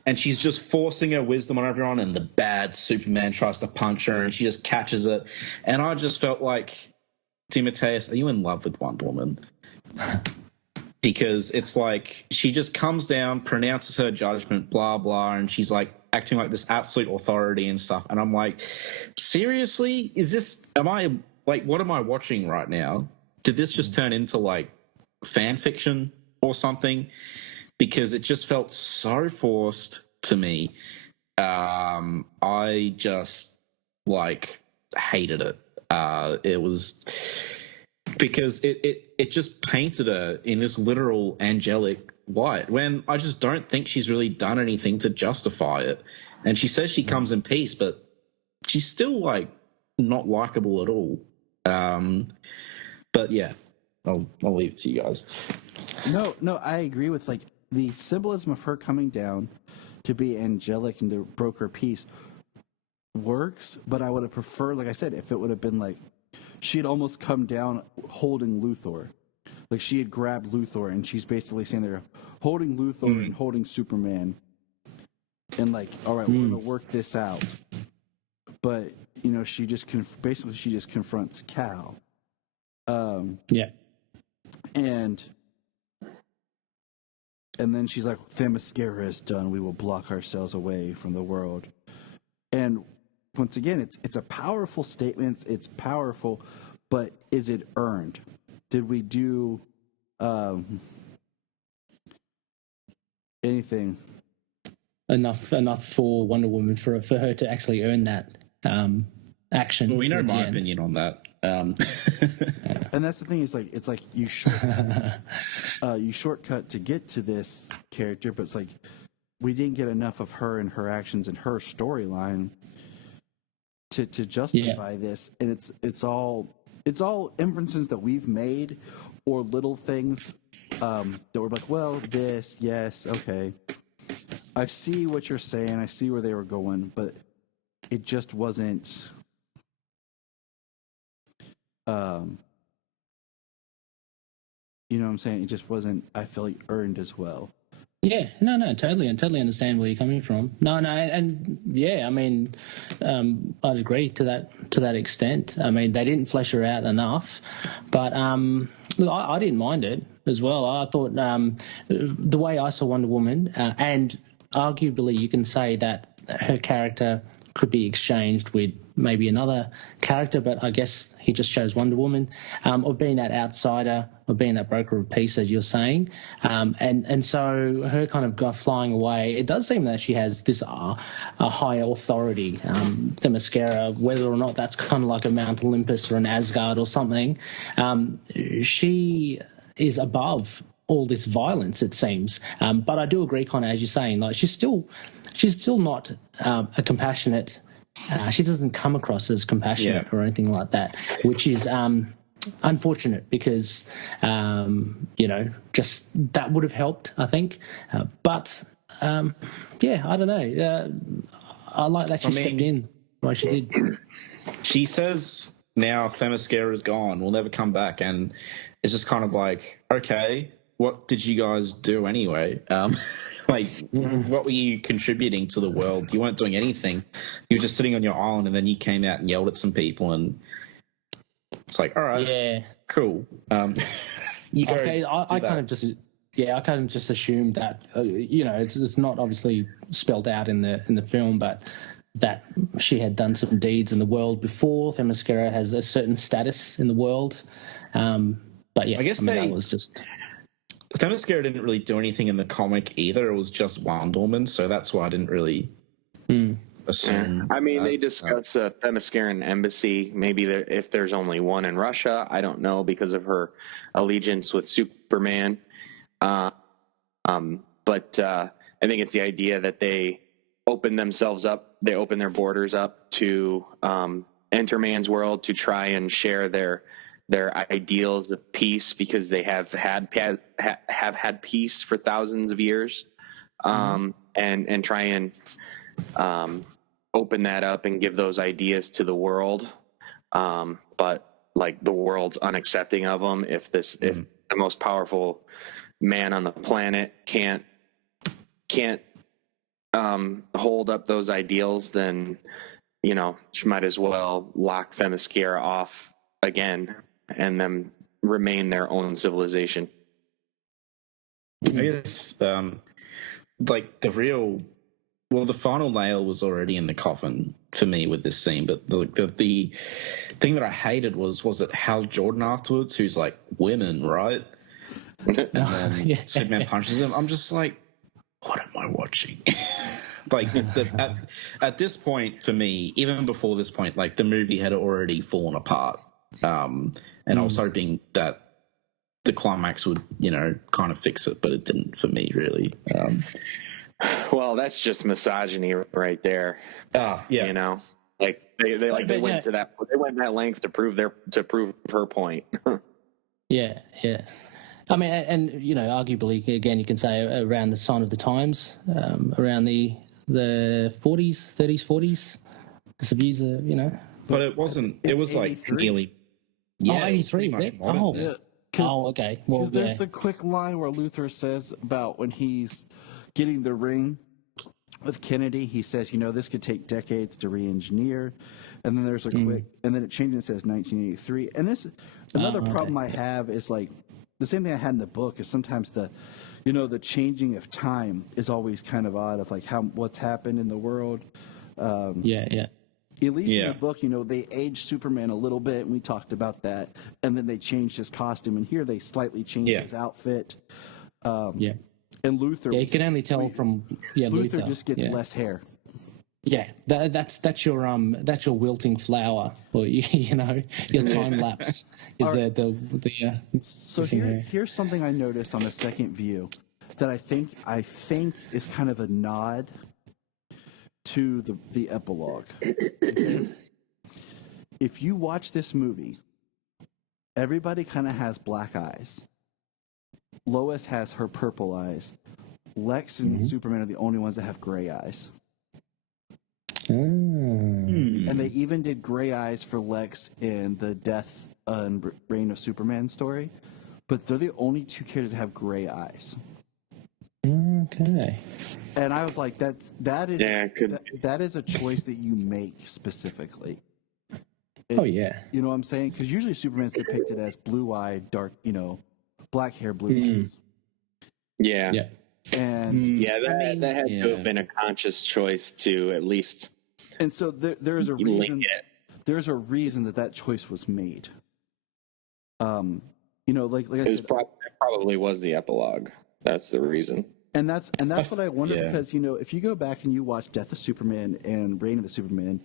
and she's just forcing her wisdom on everyone. And the bad Superman tries to punch her, and she just catches it. And I just felt like, Timotheus, are you in love with Wonder Woman? Because it's like she just comes down, pronounces her judgment, blah, blah, and she's like acting like this absolute authority and stuff. And I'm like, seriously? What am I watching right now? Did this just turn into like fan fiction or something? Because it just felt so forced to me. I just like hated it. It was because it just painted her in this literal angelic light when I just don't think she's really done anything to justify it. And she says she comes in peace, but she's still like not likable at all. But yeah, I'll leave it to you guys. No, I agree with like the symbolism of her coming down to be angelic and to broker peace works, but I would have preferred, like I said, if it would have been like she had almost come down holding Luthor. Like she had grabbed Luthor and she's basically standing there holding Luthor and holding Superman. And like, all right, we're going to work this out. But, you know, she just she just confronts Cal. Yeah. And then she's like, Themyscira is done. We will block ourselves away from the world. And once again, it's a powerful statement. It's powerful, but is it earned? Did we do anything enough for Wonder Woman for her to actually earn that action? Well, we know towards the my end. opinion on that. And that's the thing, is like it's like you shortcut to get to this character, but it's like we didn't get enough of her and her actions and her storyline to justify this. And it's all inferences that we've made or little things that were like, well, this, yes, okay, I see what you're saying, I see where they were going, but it just wasn't you know what I'm saying? It just wasn't, I feel like, earned as well. Yeah, no, totally understand where you're coming from. No, and yeah, I mean, I'd agree to that extent. I mean, they didn't flesh her out enough, but look, I didn't mind it as well. I thought the way I saw Wonder Woman, and arguably you can say that her character could be exchanged with maybe another character, but I guess he just chose Wonder Woman, or being that outsider, or being that broker of peace, as you're saying. And so her kind of flying away, it does seem that she has this a high authority, Themyscira, whether or not that's kind of like a Mount Olympus or an Asgard or something. She is above all this violence, it seems. But I do agree, Connor, as you're saying, like she's still not a compassionate. She doesn't come across as compassionate or anything like that, which is unfortunate because just that would have helped, I think. But I don't know. I like that she stepped in like she did. She says now Themyscira is gone, we'll never come back, and it's just kind of like, okay, what did you guys do anyway? What were you contributing to the world? You weren't doing anything. You were just sitting on your island, and then you came out and yelled at some people, and it's like, all right, cool. You go. Okay, I kind of just assumed that it's not obviously spelled out in the film, but that she had done some deeds in the world before. Themyscira has a certain status in the world, but yeah, I guess that was just. Themyscira didn't really do anything in the comic either. It was just Wonder Woman, so that's why I didn't really assume. I mean, they discuss a Themysciran embassy. Maybe if there's only one in Russia, I don't know, because of her allegiance with Superman. But I think it's the idea that they open themselves up, they open their borders up to enter man's world to try and share their ideals of peace, because they have had peace for thousands of years, and try and open that up and give those ideas to the world. But like the world's unaccepting of them. If the most powerful man on the planet can't hold up those ideals, then she might as well lock Themyscira off again and then remain their own civilization. I guess, the final nail was already in the coffin for me with this scene, but the thing that I hated was it Hal Jordan afterwards, who's like, women, right? And then Superman punches him. I'm just like, what am I watching? At this point, for me, even before this point, like the movie had already fallen apart. And I was hoping that the climax would, kind of fix it, but it didn't for me, really. Well, that's just misogyny right there. Yeah. They went to that length to prove her point. Yeah. I mean, and arguably, again, you can say around the sign of the times, around the 40s, 30s, 40s. Because the views are, But it wasn't. It was 83. Like nearly. Yeah, 83, is it? Okay. Well, because there's the quick line where Luthor says about when he's getting the ring with Kennedy, he says, this could take decades to re-engineer. And then there's a quick, and then it changes and says 1983. And this, another problem I have is like, the same thing I had in the book is sometimes the changing of time is always kind of odd of like what's happened in the world. At least in the book, they aged Superman a little bit, and we talked about that. And then they changed his costume, and here they slightly changed his outfit. And Luthor, you can only tell from Luthor just gets less hair. Yeah, that's your wilting flower, or your time lapse is the. So here's something I noticed on the second view that I think is kind of a nod to the epilogue. Okay? If you watch this movie, everybody kind of has black eyes. Lois has her purple eyes. Lex and Superman are the only ones that have gray eyes. And they even did gray eyes for Lex in the Death and Reign of Superman story, but they're the only two characters that have gray eyes. Okay. And I was like, that is a choice that you make specifically. You know what I'm saying? Because usually Superman's depicted as blue-eyed, dark, black hair, blue eyes. Yeah. And that had to have been a conscious choice to at least And so there's a You link reason. it. There's a reason that choice was made. Like I said, It probably was the epilogue. That's the reason. and that's what I wonder Yeah. because if you go back and you watch Death of Superman and Reign of the Superman,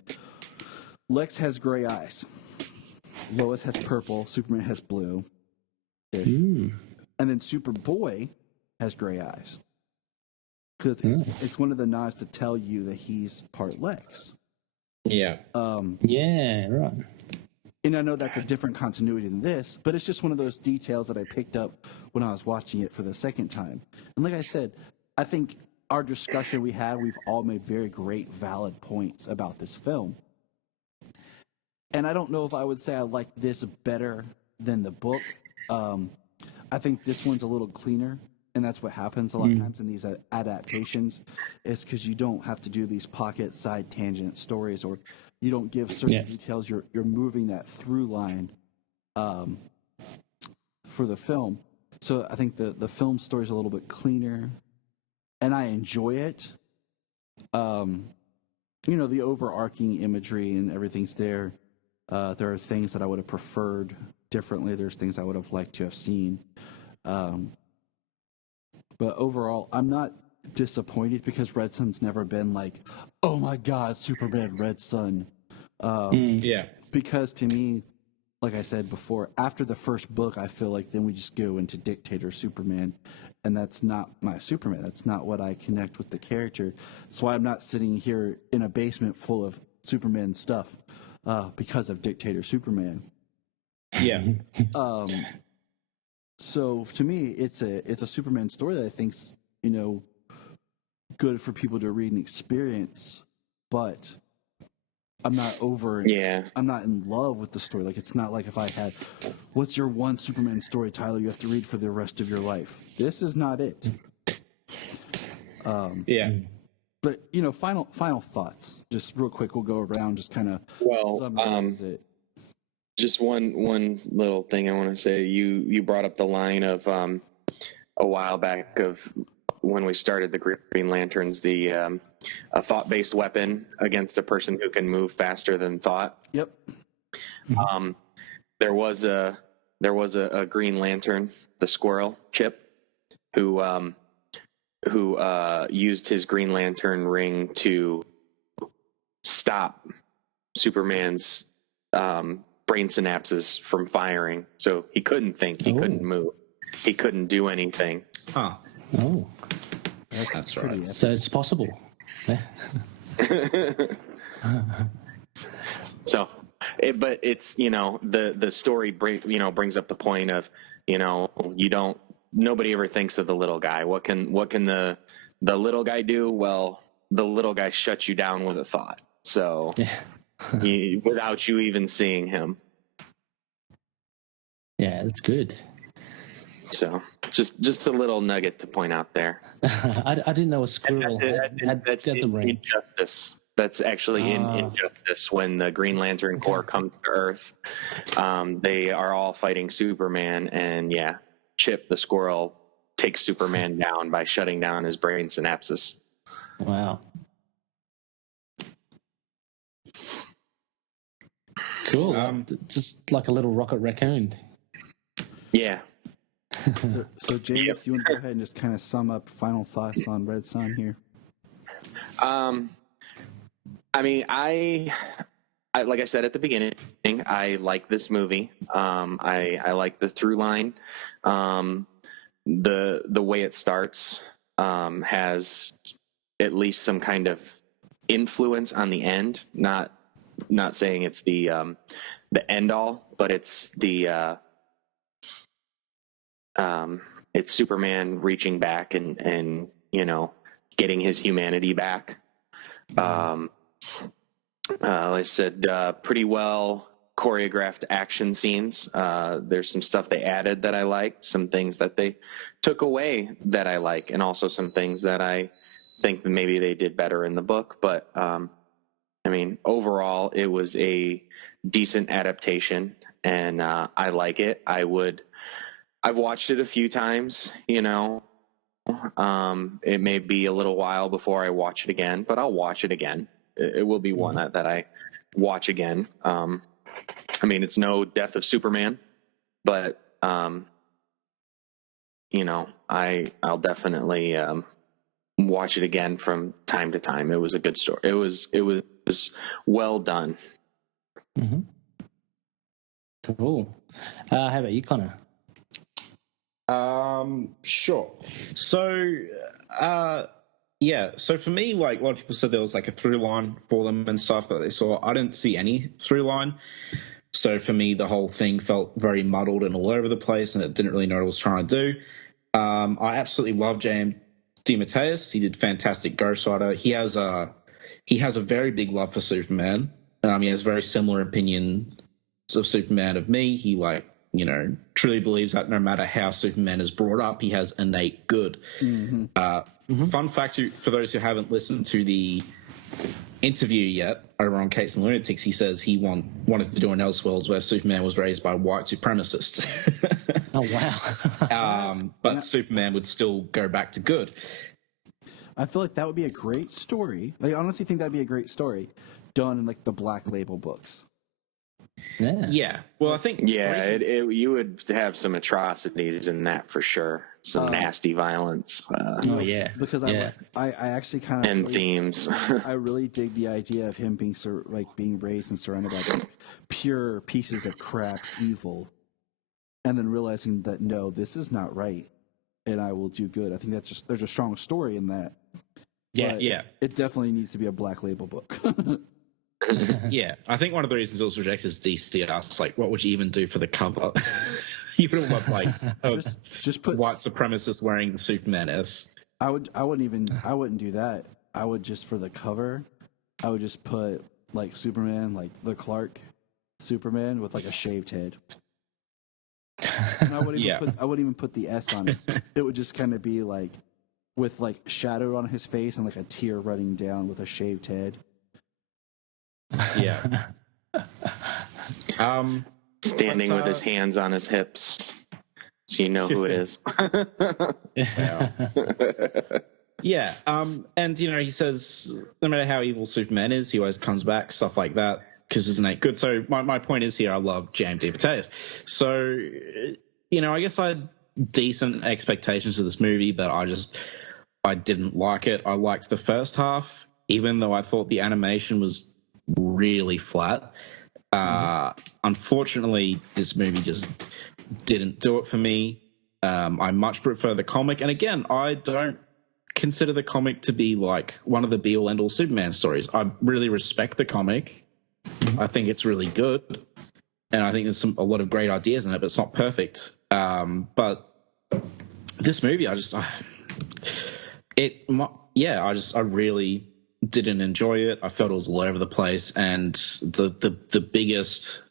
Lex has gray eyes, Lois has purple, Superman has blue, and then Superboy has gray eyes because it's one of the nods to tell you that he's part Lex. Yeah. Yeah, right. And I know that's a different continuity than this, but it's just one of those details that I picked up when I was watching it for the second time. And like I said, I think our discussion we've all made very great, valid points about this film. And I don't know if I would say I like this better than the book. I think this one's a little cleaner, and that's what happens a lot of times in these adaptations, is because you don't have to do these pocket side tangent stories, or you don't give certain details. You're moving that through line for the film. So I think the film story is a little bit cleaner, and I enjoy it. The overarching imagery and everything's there. There are things that I would have preferred differently. There's things I would have liked to have seen. But overall, I'm not disappointed because Red Son's never been like, oh my God, Superman, Red Son. Yeah. Because to me, like I said before, after the first book, I feel like then we just go into Dictator Superman, and that's not my Superman. That's not what I connect with the character. That's why I'm not sitting here in a basement full of Superman stuff because of Dictator Superman. Yeah. So to me, it's a Superman story that I think's good for people to read and experience, but I'm not over. Yeah. I'm not in love with the story. Like, it's not like if I had, what's your one Superman story, Tyler, you have to read for the rest of your life. This is not it. Yeah. But final thoughts. Just real quick, we'll go around, just kind of summarize it. Just one little thing I want to say. You brought up the line of a while back of when we started the Green Lanterns, a thought-based weapon against a person who can move faster than thought. Yep. There was a Green Lantern, the Squirrel, Chip, who used his Green Lantern ring to stop Superman's brain synapses from firing. So he couldn't think, he couldn't move, he couldn't do anything. Huh. Oh, That's right. pretty so it's possible. Yeah. So, but it's the story brings up the point of nobody ever thinks of the little guy. What can the little guy do? Well, the little guy shuts you down with a thought. So without you even seeing him. Yeah, that's good. So just a little nugget to point out there. I didn't know a squirrel had the ring. Injustice. That's actually in Injustice when the Green Lantern Corps comes to Earth. They are all fighting Superman, and Chip the squirrel takes Superman down by shutting down his brain synapses. Wow. Cool. Just like a little rocket raccoon. Yeah. So James, you want to go ahead and just kind of sum up final thoughts on Red Son here? I mean, I like I said at the beginning, I like this movie. I like the through line. The way it starts has at least some kind of influence on the end. Not saying it's the end all, but it's it's Superman reaching back and getting his humanity back. Like I said, pretty well choreographed action scenes. There's some stuff they added that I liked, some things that they took away that I like, and also some things that I think that maybe they did better in the book. But I mean, overall, it was a decent adaptation, and I like it. I've watched it a few times, it may be a little while before I watch it again, but I'll watch it again. it will be one that I watch again. I mean, it's no Death of Superman, but you know, I'll definitely watch it again from time to time. It was a good story. It was well done. Mm-hmm. Cool. How about you, Connor? Sure. So, so for me, like a lot of people said there was like a through line for them and stuff that they saw. I didn't see any through line. So for me, the whole thing felt very muddled and all over the place, and it didn't really know what it was trying to do. I absolutely love James DeMatteis. He did fantastic Ghost Rider. He has a very big love for Superman. He has very similar opinions of Superman of me. He truly believes that no matter how Superman is brought up, he has innate good. Mm-hmm. Fun fact for those who haven't listened to the interview yet over on Capes and Lunatics, he says he wanted to do an Elseworlds where Superman was raised by white supremacists. Oh, wow. But Superman would still go back to good. I feel like that would be a great story. I honestly think that'd be a great story done in like the Black Label books. Yeah. Well, I think you would have some atrocities in that for sure. Some nasty violence. Because I actually kind of and themes. I really dig the idea of him being raised and surrounded by like, pure pieces of crap evil, and then realizing that no, this is not right, and I will do good. I think there's a strong story in that. Yeah, but yeah. It definitely needs to be a Black Label book. Yeah, I think one of the reasons it was rejected is DC asked, like, what would you even do for the cover? You wouldn't want like just put white supremacists wearing the Superman S. I wouldn't do that. I would just for the cover, I would just put like Superman, like the Clark Superman with like a shaved head. And I wouldn't even put the S on it. It would just kind of be like with like shadow on his face and like a tear running down with a shaved head. Yeah. Standing with his hands on his hips, so you know who it is. Yeah. And he says no matter how evil Superman is, he always comes back, stuff like that, because it's innate good. So my point is here, I love James DeMatteis. So I guess I had decent expectations of this movie, but I didn't like it. I liked the first half, even though I thought the animation was really flat. Unfortunately, this movie just didn't do it for me. I much prefer the comic, and again, I don't consider the comic to be like one of the be-all end-all Superman stories. I really respect the comic. I think it's really good, and I think there's a lot of great ideas in it, but it's not perfect. But this movie, I really didn't enjoy it. I felt it was all over the place, and the biggest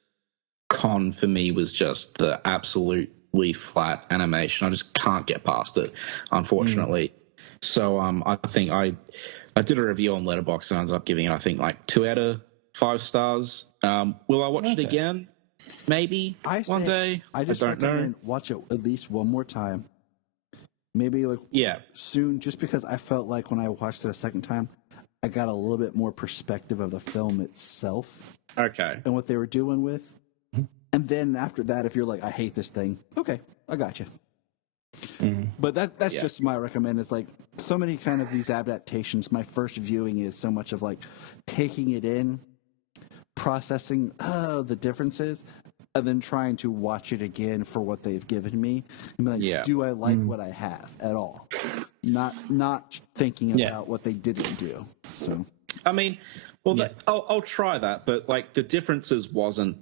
con for me was just the absolutely flat animation. I just can't get past it, unfortunately. So I think I did a review on Letterboxd and I ended up giving it, I think, like 2 out of 5 stars. Will I watch it again? Maybe one day. I just don't recommend know. watch it at least one more time. Maybe soon, just because I felt like when I watched it a second time, I got a little bit more perspective of the film itself. Okay. And what they were doing with. And then after that, if you're like, I hate this thing, okay, I got you. But that's just my recommend. It's like so many kind of these adaptations. My first viewing is so much of like taking it in, processing the differences, and then trying to watch it again for what they've given me. And be like, do I like what I have at all? Not thinking about what they didn't do. So, I mean, I'll try that, but like the differences wasn't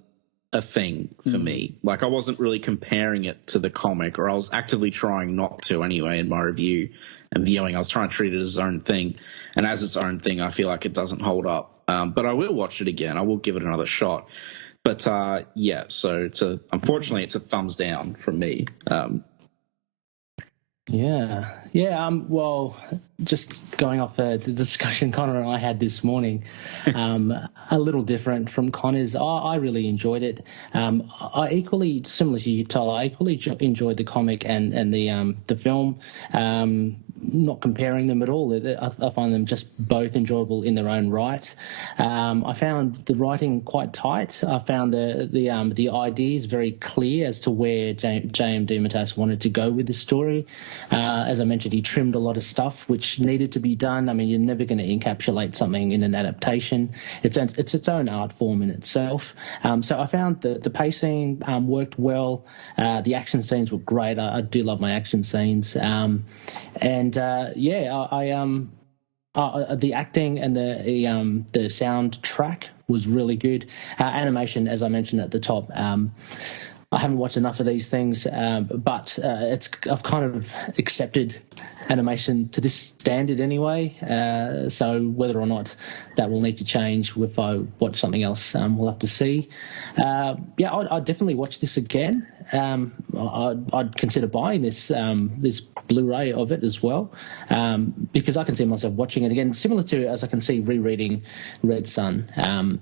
a thing for me. Like I wasn't really comparing it to the comic, or I was actively trying not to anyway in my review and viewing. I was trying to treat it as its own thing, and as its own thing, I feel like it doesn't hold up. But I will watch it again. I will give it another shot. But so unfortunately it's a thumbs down from me. Yeah, Well, just going off the discussion Connor and I had this morning, a little different from Connor's. I really enjoyed it. I equally, similar to you, Tyler, I equally enjoyed the comic and the film. Not comparing them at all. I find them just both enjoyable in their own right. I found the writing quite tight. I found the ideas very clear as to where J.M. DeMatteis wanted to go with the story. As I mentioned, he trimmed a lot of stuff which needed to be done. I mean, you're never going to encapsulate something in an adaptation. It's its own art form in itself. So I found the pacing worked well. The action scenes were great. I do love my action scenes. The acting and the soundtrack was really good. Animation, as I mentioned at the top, I haven't watched enough of these things, but I've kind of accepted animation to this standard anyway. So whether or not that will need to change if I watch something else, we'll have to see. I'd definitely watch this again. I'd consider buying this Blu-ray of it as well, because I can see myself watching it again, similar to as I can see rereading Red Son. I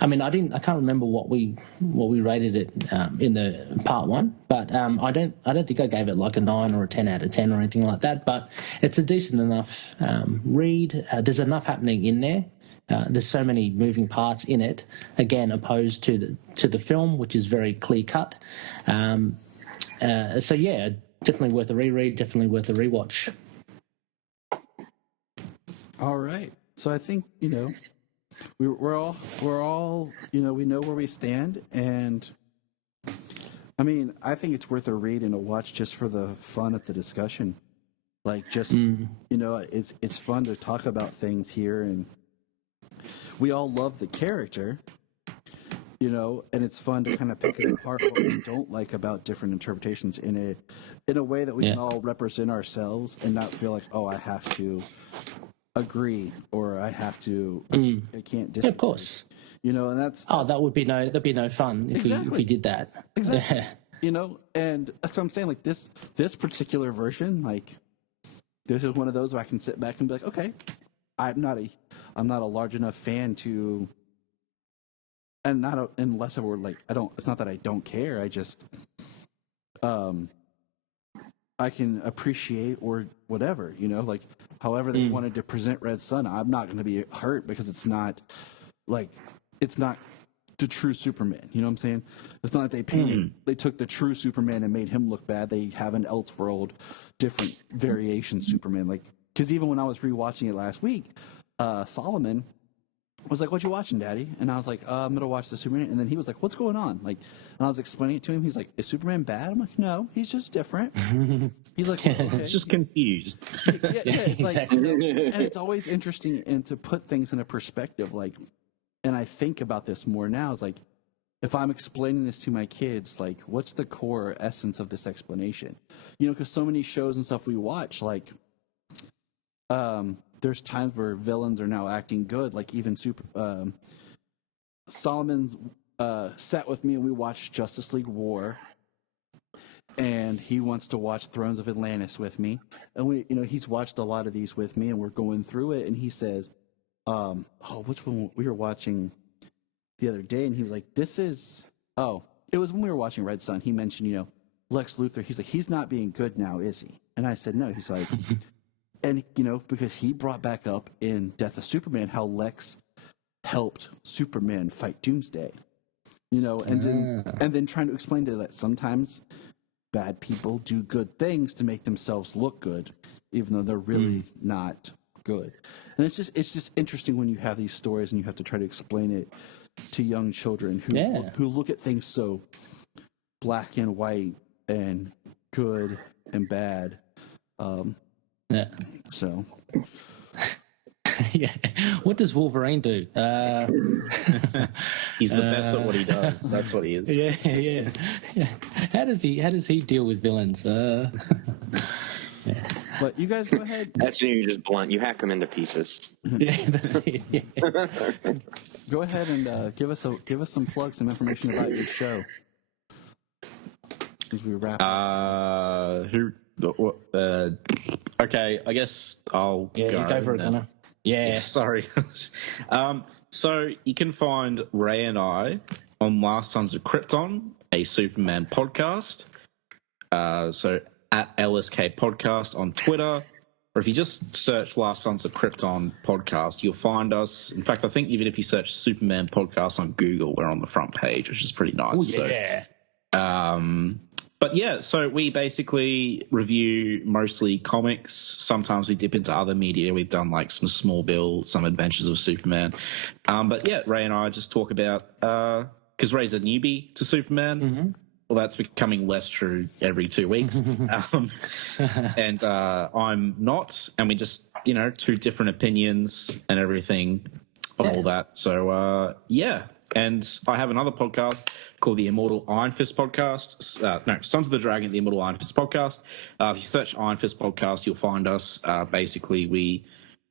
can't remember what we rated it in the part one, but I don't think I gave it like a 9 or a 10 out of 10 or anything like that. But it's a decent enough read. There's enough happening in there. There's so many moving parts in it, again, opposed to the film, which is very clear cut. Definitely worth a reread, definitely worth a rewatch. All right. So I think, we're all, we know where we stand, and I mean, I think it's worth a read and a watch just for the fun of the discussion. Like, just, it's fun to talk about things here, and we all love the character, and it's fun to kind of pick it apart what we don't like about different interpretations in a way that we can all represent ourselves and not feel like, oh, I have to agree or I have to, I can't disagree. Yeah, of course. And that's that'd be no fun if we did that. Exactly. And that's what I'm saying. Like this particular version, like this is one of those where I can sit back and be like, okay, I'm not a large enough fan to, and unless I were like, it's not that I don't care. I just, I can appreciate or whatever, like however they wanted to present Red Son. I'm not going to be hurt because it's not the true Superman. You know what I'm saying? It's not like they took the true Superman and made him look bad. They have an Elseworld, different variation Superman. Like, because even when I was rewatching it last week, Solomon was like, "What you watching, Daddy?" And I was like, "I'm gonna watch the Superman." And then he was like, "What's going on?" Like, and I was explaining it to him. He's like, "Is Superman bad?" I'm like, "No, he's just different." He's like, okay. It's just confused. It's like, and it's always interesting and to put things in a perspective. Like, and I think about this more now. Is like, if I'm explaining this to my kids, like, what's the core essence of this explanation? Because so many shows and stuff we watch, like, there's times where villains are now acting good. Like even Solomon's sat with me and we watched Justice League War, and he wants to watch Thrones of Atlantis with me, and he's watched a lot of these with me, and we're going through it, and he says, which one we were watching the other day, and he was like, it was when we were watching Red Son. He mentioned, Lex Luthor. He's like, he's not being good now, is he? And I said, no. He's like, and because he brought back up in Death of Superman how Lex helped Superman fight Doomsday, and then trying to explain to that sometimes bad people do good things to make themselves look good, even though they're really not good. And it's just interesting when you have these stories and you have to try to explain it to young children who look at things so black and white and good and bad. So. Yeah. What does Wolverine do? He's the best at what he does. That's what he is. Yeah. How does he deal with villains? But you guys go ahead. That's when you're just blunt. You hack them into pieces. Yeah, that's it. Yeah. Go ahead and give us some plugs, some information about your show as we wrap up. Okay, I guess I'll go. You go for it, then. Connor. Yeah. Sorry. So you can find Ray and I on Last Sons of Krypton, a Superman podcast. So at LSK Podcast on Twitter, or if you just search Last Sons of Krypton podcast, you'll find us. In fact, I think even if you search Superman podcast on Google, we're on the front page, which is pretty nice. Ooh, yeah. But yeah, so we basically review mostly comics. Sometimes we dip into other media. We've done like some Smallville, some Adventures of Superman. But yeah, Ray and I just talk about, because Ray's a newbie to Superman. Mm-hmm. Well, that's becoming less true every 2 weeks. And I'm not. And we just, two different opinions and everything on all that. So yeah. And I have another podcast called the Immortal Iron Fist Podcast. Sons of the Dragon, the Immortal Iron Fist Podcast. If you search Iron Fist Podcast, you'll find us. Basically,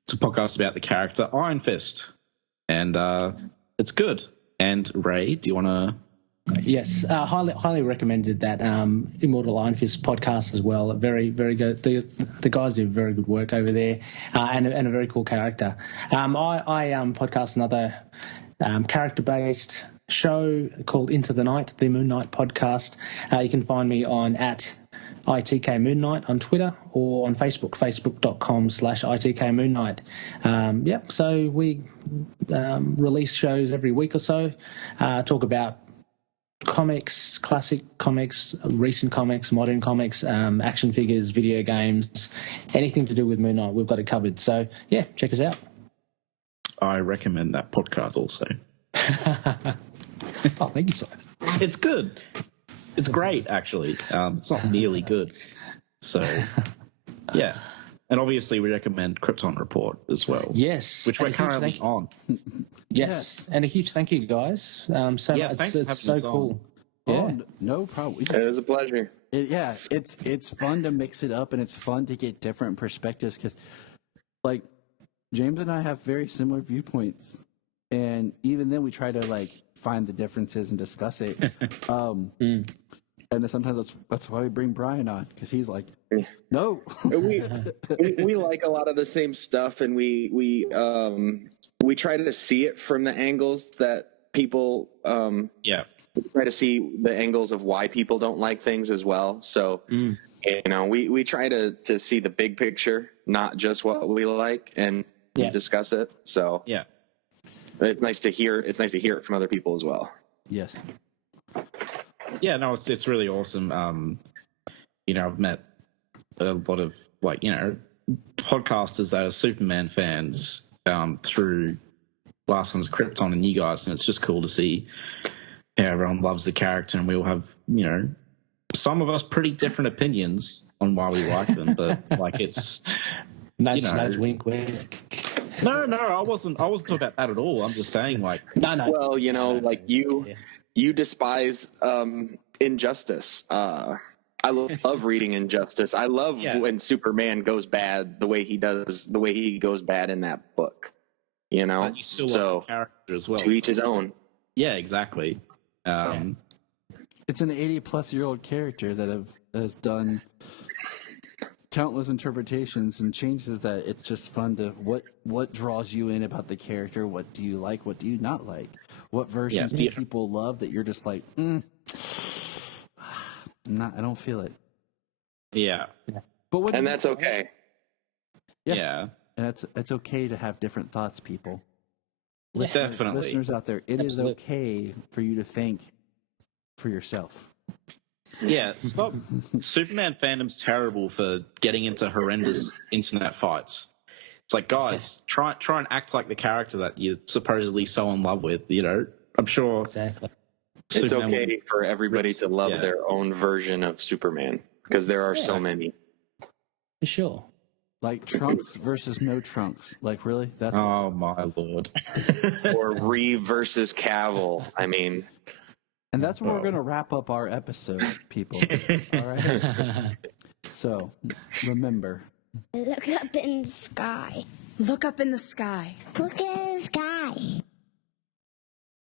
it's a podcast about the character Iron Fist. And it's good. And Ray, do you want to... Yes, highly recommended that Immortal Iron Fist podcast as well. Very, very good. The guys do very good work over there, and a very cool character. I podcast another character-based show called Into the Night, the Moon Knight podcast. You can find me on at ITK Moon Knight on Twitter or on Facebook, facebook.com/ITK Moon Knight. So we release shows every week or so, talk about comics, classic comics, recent comics, modern comics, action figures, video games, anything to do with Moon Knight, we've got it covered. So, yeah, check us out. I recommend that podcast also. Oh, thank you, sir. It's good. It's great, actually. It's not nearly good. So, yeah. And obviously, we recommend Krypton Report as well. Yes. Which we're currently on. Yes. And a huge thank you, guys. Thanks for having it's so us cool. On. Yeah. Oh, no problem. It was a pleasure. It's fun to mix it up, and it's fun to get different perspectives because, like, James and I have very similar viewpoints, and even then we try to find the differences and discuss it. And then sometimes that's why we bring Brian on, because he's like, no. we like a lot of the same stuff, and we try to see it from the angles that people we try to see the angles of why people don't like things as well. So we try to see the big picture, not just what we like, and to discuss it. So it's nice to hear it from other people as well. Yes. Yeah, no, it's really awesome. I've met a lot of podcasters that are Superman fans through Last Sons of Krypton and you guys, and it's just cool to see how everyone loves the character, and we all have some of us pretty different opinions on why we like them, but it's nudge, wink, wink. No, I wasn't talking about that at all. I'm just saying no. Well, you despise Injustice. I love reading Injustice. I love when Superman goes bad the way he goes bad in that book. You still like the character as well. To each his own. Yeah, exactly. It's an 80-plus-year-old character that has done countless interpretations and changes that it's just fun to what draws you in about the character. What do you like? What do you not like? What versions do people love that you're just like, I don't feel it. Yeah. But that's okay. Yeah. And it's okay to have different thoughts, people. Definitely. Listeners out there, it is okay for you to think for yourself. Yeah, stop. Superman fandom's terrible for getting into horrendous internet fights. It's like, guys, try and act like the character that you're supposedly so in love with. I'm sure. Exactly. It's okay for everybody to love their own version of Superman, because there are so many. For sure. Like Trunks versus no Trunks. Like, really? Oh, my Lord. Or Reeve versus Cavill. I mean. And that's where we're going to wrap up our episode, people. All right? So, remember. Look up in the sky. Look up in the sky. Look at the sky.